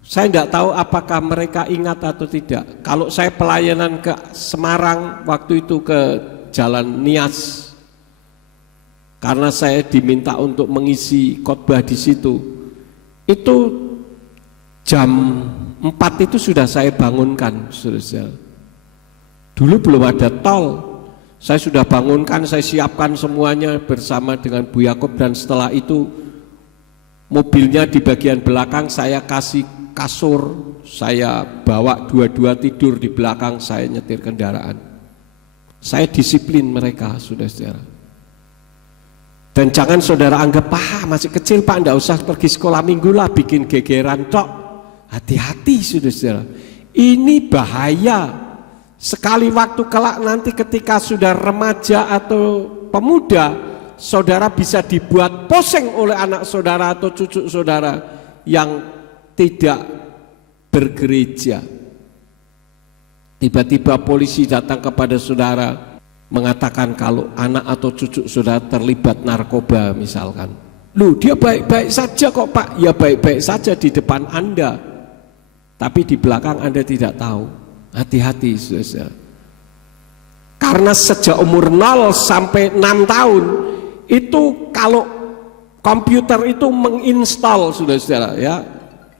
saya tidak tahu apakah mereka ingat atau tidak. Kalau saya pelayanan ke Semarang waktu itu ke Jalan Nias, karena saya diminta untuk mengisi khotbah di situ, itu jam 4 itu sudah saya bangunkan, saudara. Dulu belum ada tol, saya sudah bangunkan, saya siapkan semuanya bersama dengan Bu Yakob, dan setelah itu mobilnya di bagian belakang saya kasih kasur, saya bawa dua-dua tidur di belakang, saya nyetir kendaraan. Saya disiplin mereka, saudara. Dan jangan saudara anggap, Pak masih kecil Pak, enggak usah pergi sekolah minggu lah, bikin gegeran tok. Hati-hati saudara. Ini bahaya. Sekali waktu kelak nanti ketika sudah remaja atau pemuda, saudara bisa dibuat pusing oleh anak saudara atau cucu saudara yang tidak bergereja. Tiba-tiba polisi datang kepada saudara, mengatakan kalau anak atau cucu saudara terlibat narkoba misalkan. Loh, dia baik-baik saja kok Pak. Ya baik-baik saja di depan Anda, tapi di belakang Anda tidak tahu. Hati-hati saudara. Karena sejak umur 0 sampai 6 tahun itu kalau komputer itu menginstal, saudara-saudara ya,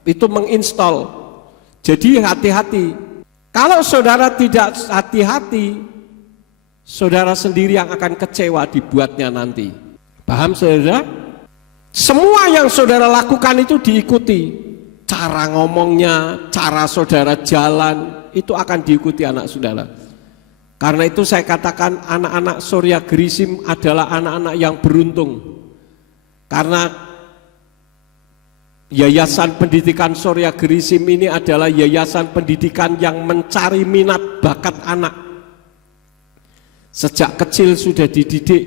itu menginstal. Jadi hati-hati. Kalau saudara tidak hati-hati, saudara sendiri yang akan kecewa dibuatnya nanti. Paham saudara? Semua yang saudara lakukan itu diikuti. Cara ngomongnya, cara saudara jalan, itu akan diikuti anak saudara. Karena itu saya katakan anak-anak Surya Gerisim adalah anak-anak yang beruntung. Karena Yayasan Pendidikan Surya Gerisim ini adalah yayasan pendidikan yang mencari minat bakat anak. Sejak kecil sudah dididik,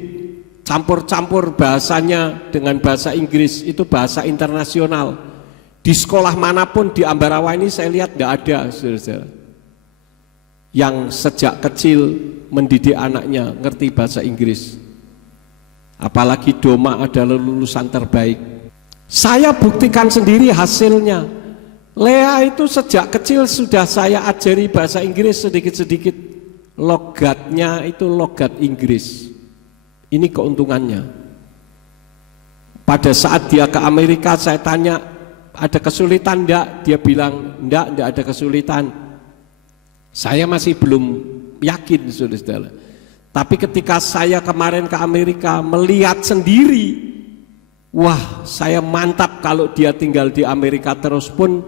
campur-campur bahasanya dengan bahasa Inggris, itu bahasa internasional. Di sekolah manapun di Ambarawa ini saya lihat tidak ada saudara-saudara yang sejak kecil mendidik anaknya ngerti bahasa Inggris. Apalagi Doma adalah lulusan terbaik. Saya buktikan sendiri hasilnya. Lea itu sejak kecil sudah saya ajari bahasa Inggris sedikit-sedikit. Logatnya itu logat Inggris. Ini keuntungannya. Pada saat dia ke Amerika saya tanya, ada kesulitan enggak? Dia bilang enggak ada kesulitan. Saya masih belum yakin saudara-saudara. Tapi ketika saya kemarin ke Amerika melihat sendiri, wah saya mantap kalau dia tinggal di Amerika terus pun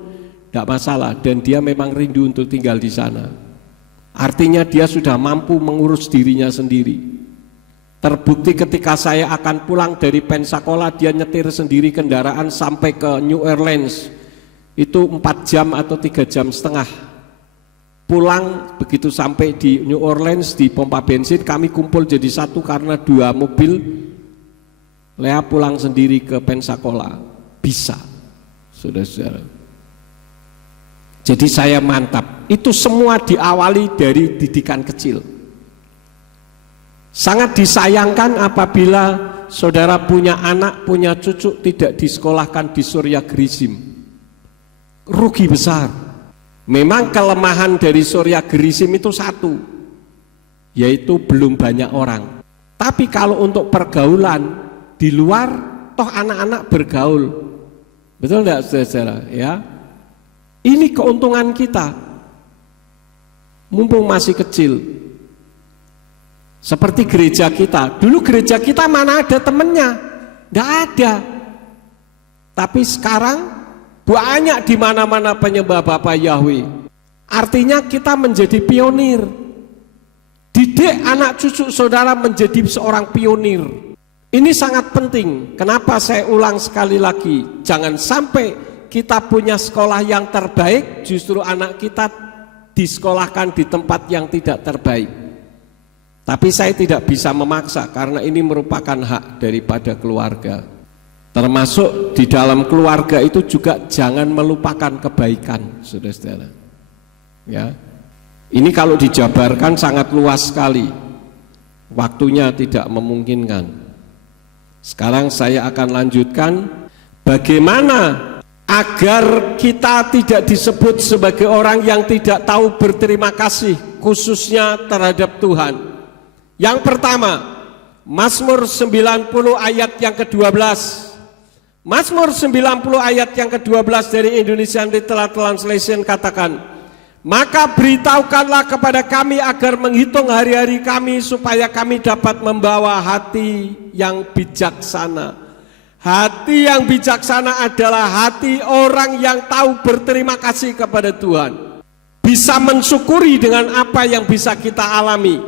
tidak masalah. Dan dia memang rindu untuk tinggal di sana. Artinya dia sudah mampu mengurus dirinya sendiri. Terbukti ketika saya akan pulang dari Pensacola, dia nyetir sendiri kendaraan sampai ke New Orleans. Itu 4 jam atau 3 jam setengah. Pulang begitu sampai di New Orleans di pompa bensin, kami kumpul jadi satu karena 2 mobil. Lea pulang sendiri ke Pensacola. Bisa, saudara-saudara. Jadi saya mantap. Itu semua diawali dari didikan kecil. Sangat disayangkan apabila saudara punya anak, punya cucu tidak disekolahkan di Surya Gerisim. Rugi besar. Memang kelemahan dari Surya Gerisim itu satu, yaitu belum banyak orang. Tapi kalau untuk pergaulan di luar, toh anak-anak bergaul. Betul enggak saudara-saudara ya? Ini keuntungan kita. Mumpung masih kecil. Seperti gereja kita. Dulu gereja kita mana ada temennya? Enggak ada. Tapi sekarang banyak di mana-mana penyembah Bapa Yahweh. Artinya kita menjadi pionir. Didik anak cucu saudara menjadi seorang pionir. Ini sangat penting. Kenapa saya ulang sekali lagi? Jangan sampai kita punya sekolah yang terbaik, justru anak kita disekolahkan di tempat yang tidak terbaik. Tapi saya tidak bisa memaksa karena ini merupakan hak daripada keluarga. Termasuk di dalam keluarga itu juga jangan melupakan kebaikan, saudara-saudara. Ya. Ini kalau dijabarkan sangat luas sekali. Waktunya tidak memungkinkan. Sekarang saya akan lanjutkan bagaimana agar kita tidak disebut sebagai orang yang tidak tahu berterima kasih, khususnya terhadap Tuhan. Yang pertama, Mazmur 90 ayat yang ke-12. Mazmur 90 ayat yang ke-12 dari Indonesian Literal Translation katakan, maka beritahukanlah kepada kami agar menghitung hari-hari kami supaya kami dapat membawa hati yang bijaksana. Hati yang bijaksana adalah hati orang yang tahu berterima kasih kepada Tuhan. Bisa mensyukuri dengan apa yang bisa kita alami.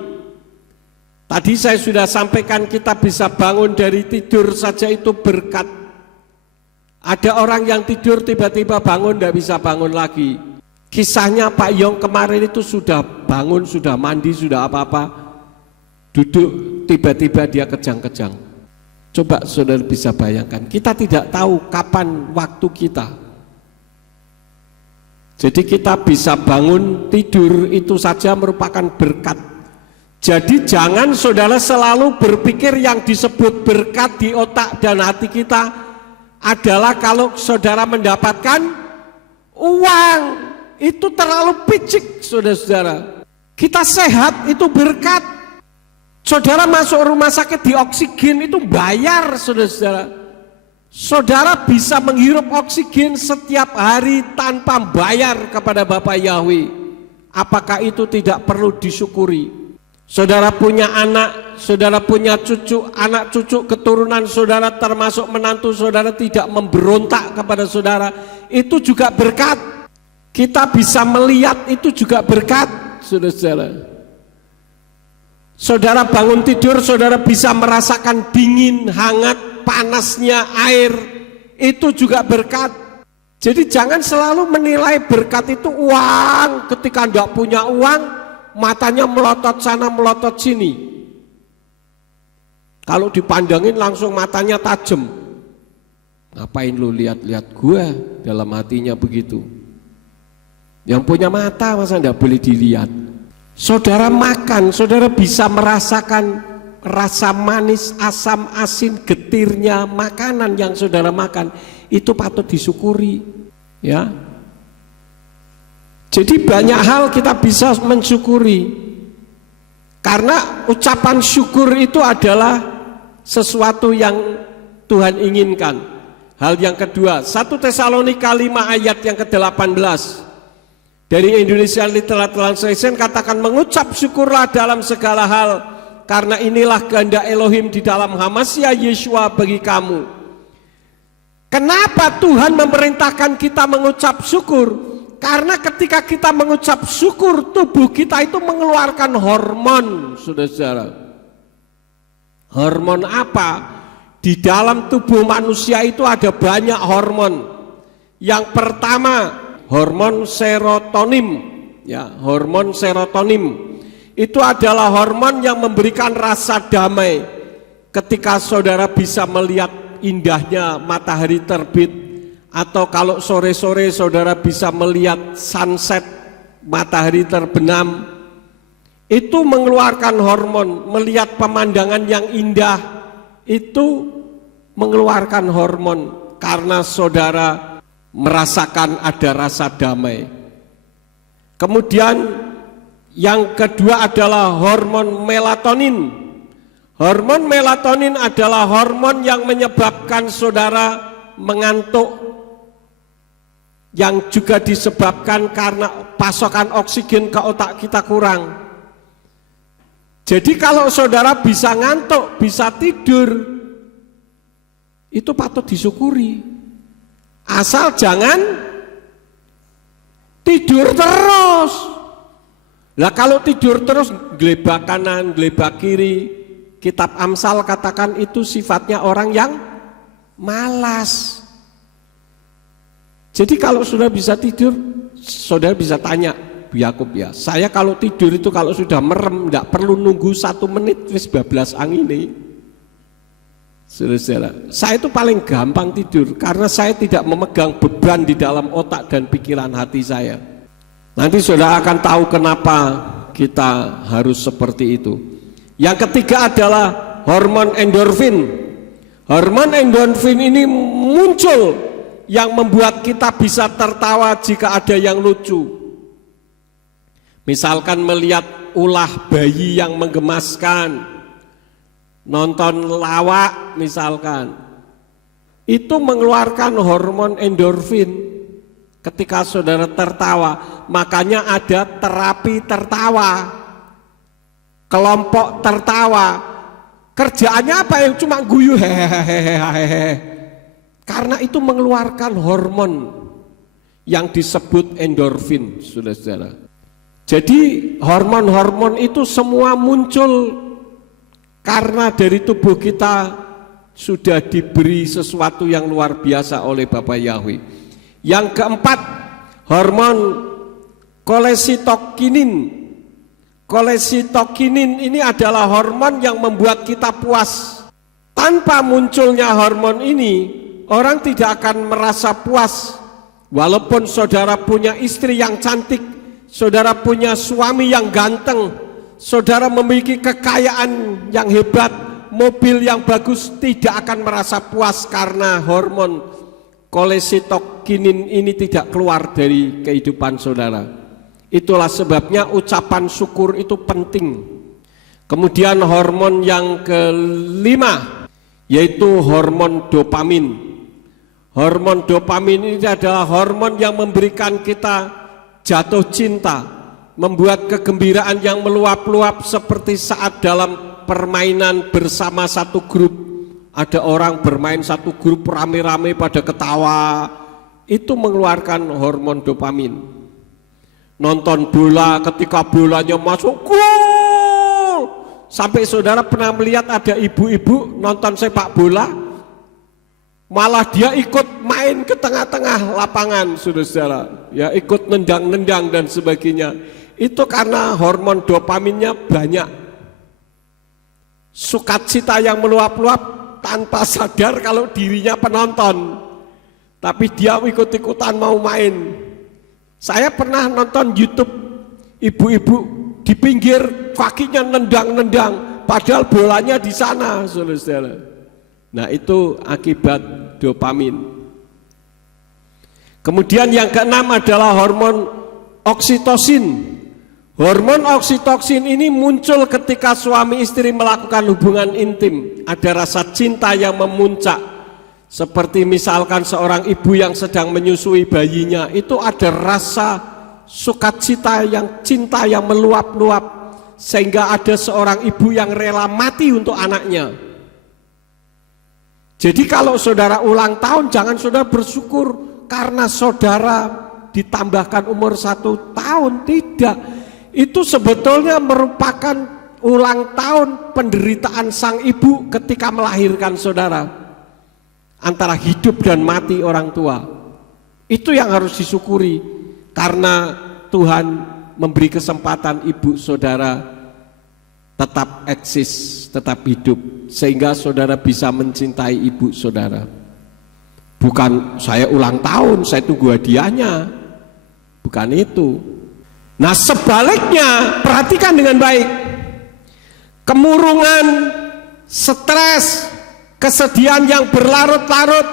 Tadi saya sudah sampaikan kita bisa bangun dari tidur saja itu berkat. Ada orang yang tidur tiba-tiba bangun tidak bisa bangun lagi. Kisahnya Pak Yong kemarin itu sudah bangun, sudah mandi, sudah apa-apa, duduk, tiba-tiba dia kejang-kejang. Coba saudara bisa bayangkan, kita tidak tahu kapan waktu kita. Jadi kita bisa bangun, tidur itu saja merupakan berkat. Jadi jangan saudara selalu berpikir yang disebut berkat di otak dan hati kita adalah kalau saudara mendapatkan uang. Itu terlalu picik, saudara-saudara. Kita sehat itu berkat. Saudara masuk rumah sakit di oksigen itu bayar, saudara-saudara. Saudara bisa menghirup oksigen setiap hari tanpa bayar kepada Bapa Yahweh. Apakah itu tidak perlu disyukuri? Saudara punya anak, saudara punya cucu, anak cucu keturunan saudara termasuk menantu saudara tidak memberontak kepada saudara. Itu juga berkat. Kita bisa melihat itu juga berkat, saudara-saudara. Saudara bangun tidur, saudara bisa merasakan dingin, hangat, panasnya air, itu juga berkat. Jadi jangan selalu menilai berkat itu uang. Ketika tidak punya uang, matanya melotot sana, melotot sini. Kalau dipandangin langsung matanya tajam. Ngapain lu lihat-lihat gua? Dalam hatinya begitu. Yang punya mata masa tidak boleh dilihat. Saudara makan, saudara bisa merasakan rasa manis, asam, asin, getirnya makanan yang saudara makan. Itu patut disyukuri, ya. Jadi banyak hal kita bisa mensyukuri. Karena ucapan syukur itu adalah sesuatu yang Tuhan inginkan. Hal yang kedua, 1 Tesalonika 5 ayat yang ke-18. Dari Indonesia Literal Translation katakan mengucap syukurlah dalam segala hal karena inilah kehendak Elohim di dalam Hamasya Yeshua bagi kamu. Kenapa Tuhan memerintahkan kita mengucap syukur? Karena ketika kita mengucap syukur tubuh kita itu mengeluarkan hormon, saudara-saudara. Hormon apa? Di dalam tubuh manusia itu ada banyak hormon. Yang pertama hormon serotonin, ya, hormon serotonin itu adalah hormon yang memberikan rasa damai. Ketika saudara bisa melihat indahnya matahari terbit, atau kalau sore-sore saudara bisa melihat sunset, matahari terbenam, itu mengeluarkan hormon. Melihat pemandangan yang indah itu mengeluarkan hormon karena saudara merasakan ada rasa damai. Kemudian yang kedua adalah hormon melatonin. Hormon melatonin adalah hormon yang menyebabkan saudara mengantuk, yang juga disebabkan karena pasokan oksigen ke otak kita kurang. Jadi kalau saudara bisa ngantuk, bisa tidur, itu patut disyukuri. Asal jangan tidur terus. Lah kalau tidur terus, gelebak kanan, gelebak kiri, kitab Amsal katakan itu sifatnya orang yang malas. Jadi kalau sudah bisa tidur, saudara bisa tanya Bu Yakub ya, saya kalau tidur itu kalau sudah merem tidak perlu nunggu 1 menit wis bablas angin. Saudara, saya itu paling gampang tidur karena saya tidak memegang beban di dalam otak dan pikiran hati saya. Nanti saudara akan tahu kenapa kita harus seperti itu. Yang ketiga adalah hormon endorfin. Hormon endorfin ini muncul yang membuat kita bisa tertawa jika ada yang lucu. Misalkan melihat ulah bayi yang menggemaskan, nonton lawak misalkan, itu mengeluarkan hormon endorfin ketika saudara tertawa. Makanya ada terapi tertawa, kelompok tertawa. Kerjaannya apa? Yang cuma guyu hehehe, karena itu mengeluarkan hormon yang disebut endorfin, saudara-saudara. Jadi hormon-hormon itu semua muncul karena dari tubuh kita sudah diberi sesuatu yang luar biasa oleh Bapa Yahweh. Yang keempat, hormon kolesitokinin. Kolesitokinin ini adalah hormon yang membuat kita puas. Tanpa munculnya hormon ini, orang tidak akan merasa puas. Walaupun saudara punya istri yang cantik, saudara punya suami yang ganteng, saudara memiliki kekayaan yang hebat, mobil yang bagus, tidak akan merasa puas karena hormon kolesitokinin ini tidak keluar dari kehidupan saudara. Itulah sebabnya ucapan syukur itu penting. Kemudian hormon yang kelima yaitu hormon dopamin. Hormon dopamin ini adalah hormon yang memberikan kita jatuh cinta, membuat kegembiraan yang meluap-luap seperti saat dalam permainan bersama satu grup. Ada orang bermain satu grup rame-rame pada ketawa, itu mengeluarkan hormon dopamin. Nonton bola ketika bolanya masuk gol, sampai saudara pernah melihat ada ibu-ibu nonton sepak bola, malah dia ikut main ke tengah-tengah lapangan, saudara-saudara, ya ikut nendang-nendang dan sebagainya. Itu karena hormon dopaminnya banyak. Sukacita yang meluap-luap tanpa sadar kalau dirinya penonton, tapi dia ikut-ikutan mau main. Saya pernah nonton YouTube, ibu-ibu di pinggir kakinya nendang-nendang, padahal bolanya di sana, saudara-saudara. Nah, itu akibat dopamin. Kemudian yang keenam adalah hormon oksitosin. Hormon oksitosin ini muncul ketika suami istri melakukan hubungan intim. Ada rasa cinta yang memuncak. Seperti misalkan seorang ibu yang sedang menyusui bayinya, itu ada rasa sukacita yang cinta yang meluap-luap. Sehingga ada seorang ibu yang rela mati untuk anaknya. Jadi kalau saudara ulang tahun, jangan saudara bersyukur karena saudara ditambahkan umur 1 tahun, tidak. Itu sebetulnya merupakan ulang tahun penderitaan sang ibu ketika melahirkan saudara. Antara hidup dan mati orang tua. Itu yang harus disyukuri, karena Tuhan memberi kesempatan ibu saudara tetap eksis, tetap hidup, sehingga saudara bisa mencintai ibu saudara. Bukan saya ulang tahun, saya tunggu hadiahnya. Bukan itu. Nah, sebaliknya, perhatikan dengan baik. Kemurungan, stres, kesedihan yang berlarut-larut,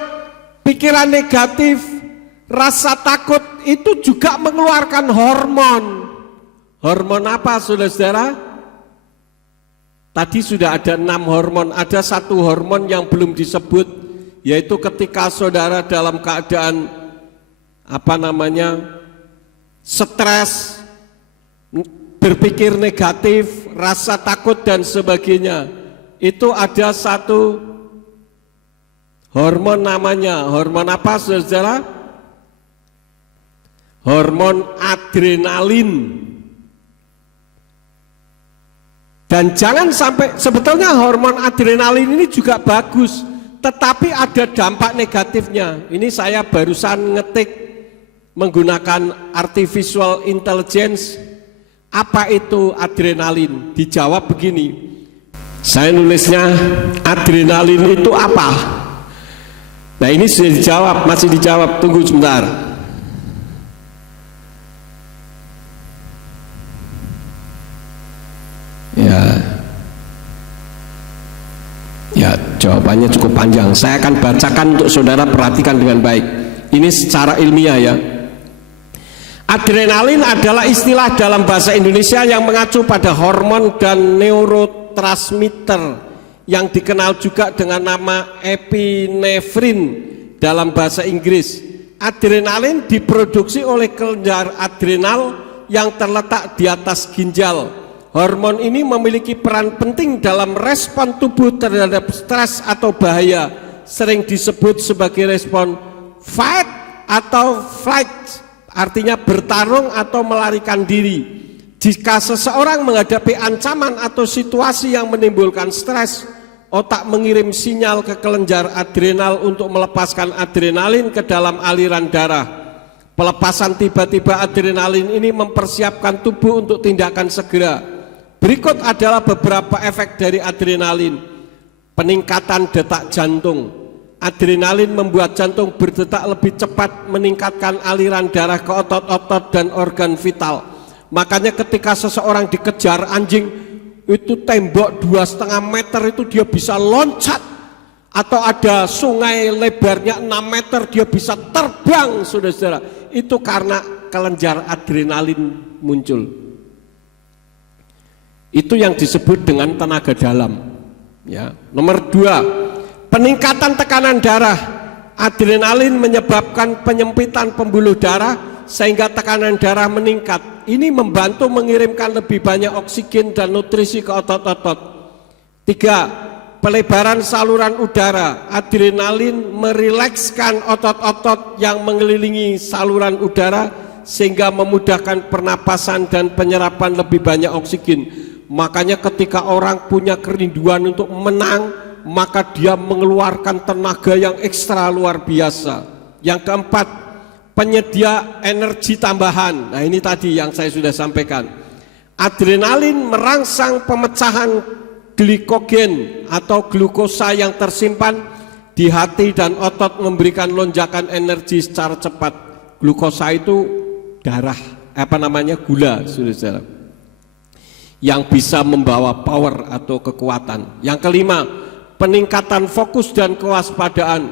pikiran negatif, rasa takut, itu juga mengeluarkan hormon. Hormon apa, saudara-saudara? Tadi sudah ada 6 hormon, ada 1 hormon yang belum disebut, yaitu ketika saudara dalam keadaan stres, berpikir negatif, rasa takut dan sebagainya. Itu ada 1 hormon namanya, hormon apa, saudara? Hormon adrenalin. Dan jangan sampai, sebetulnya hormon adrenalin ini juga bagus, tetapi ada dampak negatifnya. Ini saya barusan ngetik menggunakan artificial intelligence, apa itu adrenalin? Dijawab begini, saya nulisnya adrenalin itu apa? Nah ini sudah dijawab, masih dijawab, tunggu sebentar. Ya, jawabannya cukup panjang. Saya akan bacakan untuk saudara perhatikan dengan baik. Ini secara ilmiah ya. Adrenalin adalah istilah dalam bahasa Indonesia yang mengacu pada hormon dan neurotransmitter yang dikenal juga dengan nama epinefrin dalam bahasa Inggris. Adrenalin diproduksi oleh kelenjar adrenal yang terletak di atas ginjal. Hormon ini memiliki peran penting dalam respon tubuh terhadap stres atau bahaya, sering disebut sebagai respon fight atau flight, artinya bertarung atau melarikan diri. Jika seseorang menghadapi ancaman atau situasi yang menimbulkan stres, otak mengirim sinyal ke kelenjar adrenal untuk melepaskan adrenalin ke dalam aliran darah. Pelepasan tiba-tiba adrenalin ini mempersiapkan tubuh untuk tindakan segera. Berikut adalah beberapa efek dari adrenalin. Peningkatan detak jantung. Adrenalin membuat jantung berdetak lebih cepat, meningkatkan aliran darah ke otot-otot dan organ vital. Makanya ketika seseorang dikejar anjing, itu tembok 2,5 meter itu dia bisa loncat. Atau ada sungai lebarnya 6 meter dia bisa terbang, saudara-saudara. Itu karena kelenjar adrenalin muncul. Itu yang disebut dengan tenaga dalam ya. Nomor 2, peningkatan tekanan darah. Adrenalin menyebabkan penyempitan pembuluh darah sehingga tekanan darah meningkat. Ini membantu mengirimkan lebih banyak oksigen dan nutrisi ke otot-otot. 3, pelebaran saluran udara. Adrenalin merilekskan otot-otot yang mengelilingi saluran udara sehingga memudahkan pernapasan dan penyerapan lebih banyak oksigen. Makanya ketika orang punya kerinduan untuk menang, maka dia mengeluarkan tenaga yang ekstra luar biasa. Yang keempat, penyedia energi tambahan. Nah ini tadi yang saya sudah sampaikan. Adrenalin merangsang pemecahan glikogen atau glukosa yang tersimpan di hati dan otot, memberikan lonjakan energi secara cepat. Glukosa itu darah, gula, saudara, yang bisa membawa power atau kekuatan. Yang kelima, peningkatan fokus dan kewaspadaan.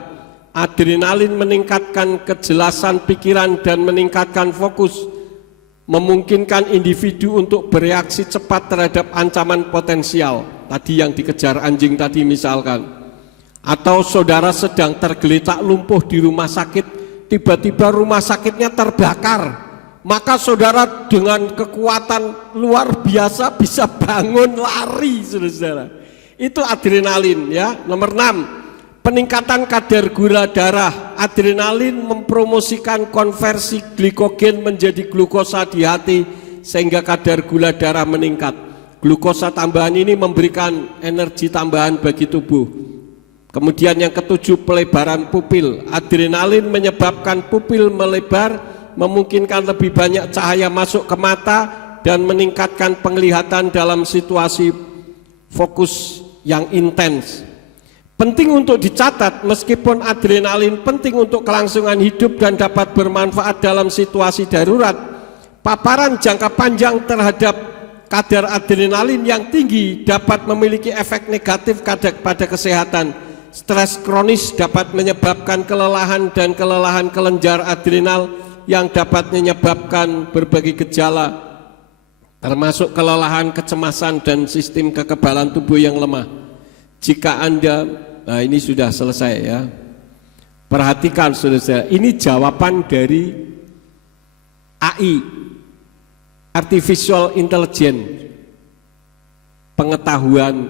Adrenalin meningkatkan kejelasan pikiran dan meningkatkan fokus, memungkinkan individu untuk bereaksi cepat terhadap ancaman potensial. Tadi yang dikejar anjing tadi misalkan. Atau saudara sedang tergeletak lumpuh di rumah sakit, tiba-tiba rumah sakitnya terbakar. Maka saudara dengan kekuatan luar biasa bisa bangun lari, saudara. Itu adrenalin ya. Nomor 6, peningkatan kadar gula darah. Adrenalin mempromosikan konversi glikogen menjadi glukosa di hati sehingga kadar gula darah meningkat. Glukosa tambahan ini memberikan energi tambahan bagi tubuh. Kemudian yang ketujuh, pelebaran pupil. Adrenalin menyebabkan pupil melebar, memungkinkan lebih banyak cahaya masuk ke mata dan meningkatkan penglihatan dalam situasi fokus yang intens. Penting untuk dicatat, meskipun adrenalin penting untuk kelangsungan hidup dan dapat bermanfaat dalam situasi darurat, paparan jangka panjang terhadap kadar adrenalin yang tinggi dapat memiliki efek negatif pada kesehatan. Stres kronis dapat menyebabkan kelelahan dan kelelahan kelenjar adrenal yang dapat menyebabkan berbagai gejala, termasuk kelelahan, kecemasan, dan sistem kekebalan tubuh yang lemah. Jika Anda, nah ini sudah selesai ya, perhatikan saudara, ini jawaban dari AI, Artificial Intelligence, pengetahuan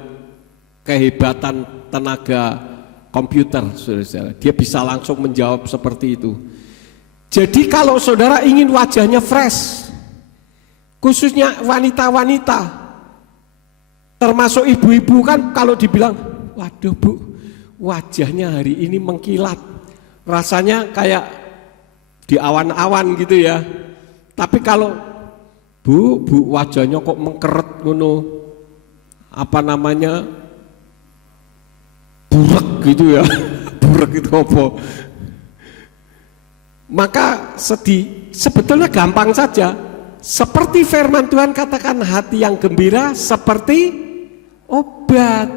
kehebatan tenaga komputer, saudara. Dia bisa langsung menjawab seperti itu. Jadi kalau saudara ingin wajahnya fresh, khususnya wanita-wanita, Termasuk ibu-ibu kan kalau dibilang, waduh Bu, wajahnya hari ini mengkilat, rasanya kayak di awan-awan gitu ya. Tapi kalau Bu wajahnya kok mengkeret ngono, apa namanya, burek gitu ya. Burek itu apa? Maka sedih, sebetulnya gampang saja. Seperti firman Tuhan katakan, hati yang gembira seperti obat.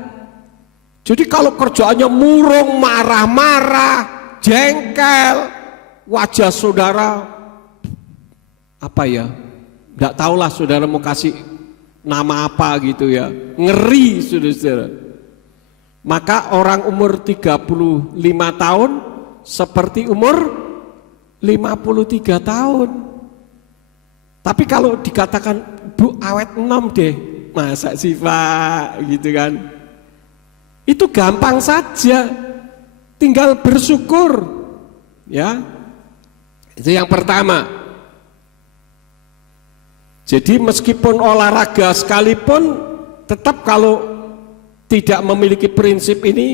Jadi kalau kerjaannya murung, marah-marah, jengkel, wajah saudara apa ya, nggak tahulah saudara mau kasih nama apa gitu ya, ngeri saudara. Maka orang umur 35 tahun seperti umur 53 tahun. Tapi kalau dikatakan, Bu awet 6 deh, masa sih Pak gitu kan. Itu gampang saja, tinggal bersyukur ya. Itu yang pertama. Jadi meskipun olahraga sekalipun, tetap kalau tidak memiliki prinsip ini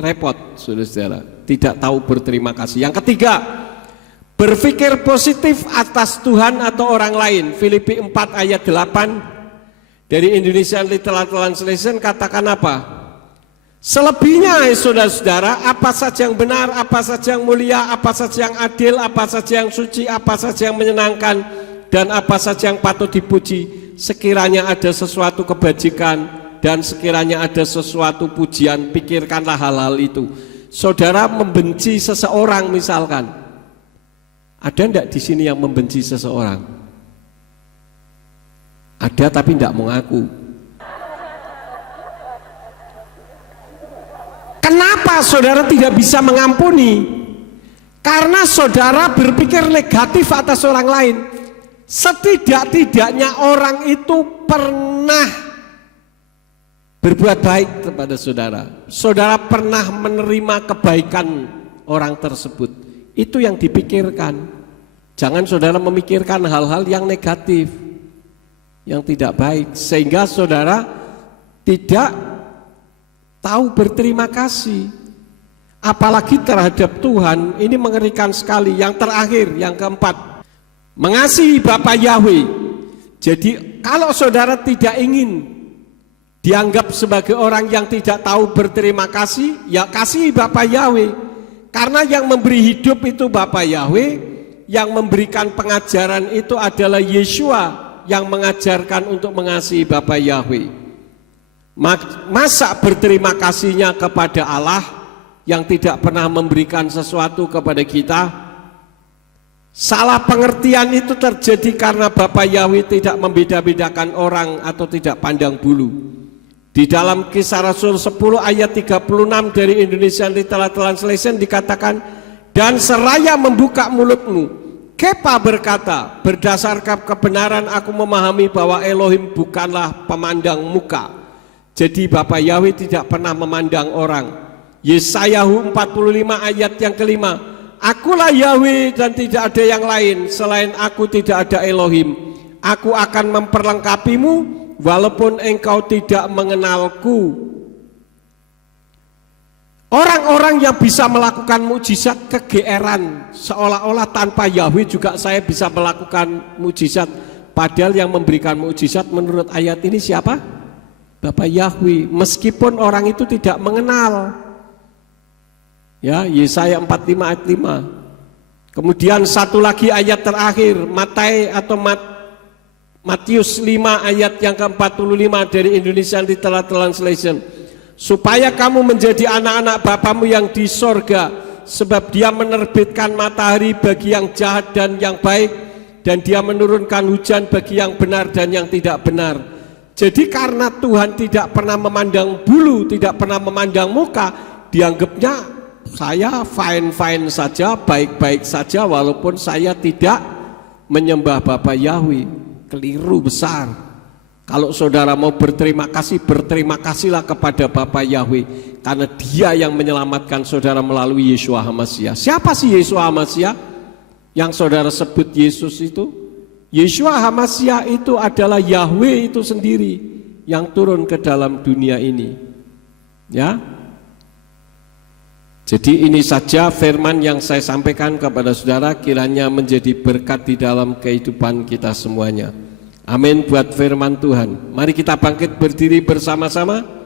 repot saudara-saudara, tidak tahu berterima kasih. Yang ketiga, berpikir positif atas Tuhan atau orang lain. Filipi 4 ayat 8 dari Indonesian Literal Translation katakan apa? Selebihnya saudara-saudara, apa saja yang benar, apa saja yang mulia, apa saja yang adil, apa saja yang suci, apa saja yang menyenangkan, dan apa saja yang patut dipuji, sekiranya ada sesuatu kebajikan dan sekiranya ada sesuatu pujian, pikirkanlah hal-hal itu. Saudara membenci seseorang misalkan, ada enggak di sini yang membenci seseorang? Ada tapi enggak mau ngaku. Kenapa saudara tidak bisa mengampuni? Karena saudara berpikir negatif atas orang lain. Setidak-tidaknya orang itu pernah berbuat baik kepada saudara. Saudara pernah menerima kebaikan orang tersebut. Itu yang dipikirkan. Jangan saudara memikirkan hal-hal yang negatif, yang tidak baik, sehingga saudara tidak tahu berterima kasih. Apalagi terhadap Tuhan, ini mengerikan sekali. Yang terakhir, yang keempat, mengasihi Bapa Yahweh. Jadi kalau saudara tidak ingin dianggap sebagai orang yang tidak tahu berterima kasih, ya kasihi Bapa Yahweh. Karena yang memberi hidup itu Bapa Yahweh, yang memberikan pengajaran itu adalah Yeshua, yang mengajarkan untuk mengasihi Bapa Yahweh. Masa berterima kasihnya kepada Allah yang tidak pernah memberikan sesuatu kepada kita? Salah pengertian itu terjadi karena Bapa Yahweh tidak membeda-bedakan orang atau tidak pandang bulu. Di dalam Kisah Rasul 10 ayat 36 dari Indonesian Literal Translation dikatakan, dan seraya membuka mulutmu, Kepa berkata, berdasarkan kebenaran aku memahami bahwa Elohim bukanlah pemandang muka. Jadi Bapa Yahweh tidak pernah memandang orang. Yesaya 45 ayat yang kelima, akulah Yahweh dan tidak ada yang lain, selain aku tidak ada Elohim. Aku akan memperlengkapimu walaupun engkau tidak mengenalku. Orang-orang yang bisa melakukan mukjizat kegeeran, seolah-olah tanpa Yahweh juga saya bisa melakukan mukjizat. Padahal yang memberikan mukjizat menurut ayat ini siapa? Bapa Yahweh, meskipun orang itu tidak mengenal. Ya, Yesaya 45 ayat 5. Kemudian satu lagi ayat terakhir, Matius 5 ayat yang ke-45 dari Indonesian Literal Translation. Supaya kamu menjadi anak-anak Bapamu yang di sorga, sebab dia menerbitkan matahari bagi yang jahat dan yang baik, dan dia menurunkan hujan bagi yang benar dan yang tidak benar. Jadi karena Tuhan tidak pernah memandang bulu, tidak pernah memandang muka, dianggapnya saya fine-fine saja, baik-baik saja walaupun saya tidak menyembah Bapa Yahweh. Keliru besar. Kalau saudara mau berterima kasih, berterima kasihlah kepada Bapa Yahweh, karena dia yang menyelamatkan saudara melalui Yeshua HaMashiach. Siapa sih Yeshua HaMashiach yang saudara sebut Yesus itu? Yeshua HaMashiach itu adalah Yahweh itu sendiri, yang turun ke dalam dunia ini. Ya. Jadi ini saja firman yang saya sampaikan kepada saudara, kiranya menjadi berkat di dalam kehidupan kita semuanya. Amin buat firman Tuhan. Mari kita bangkit berdiri bersama-sama.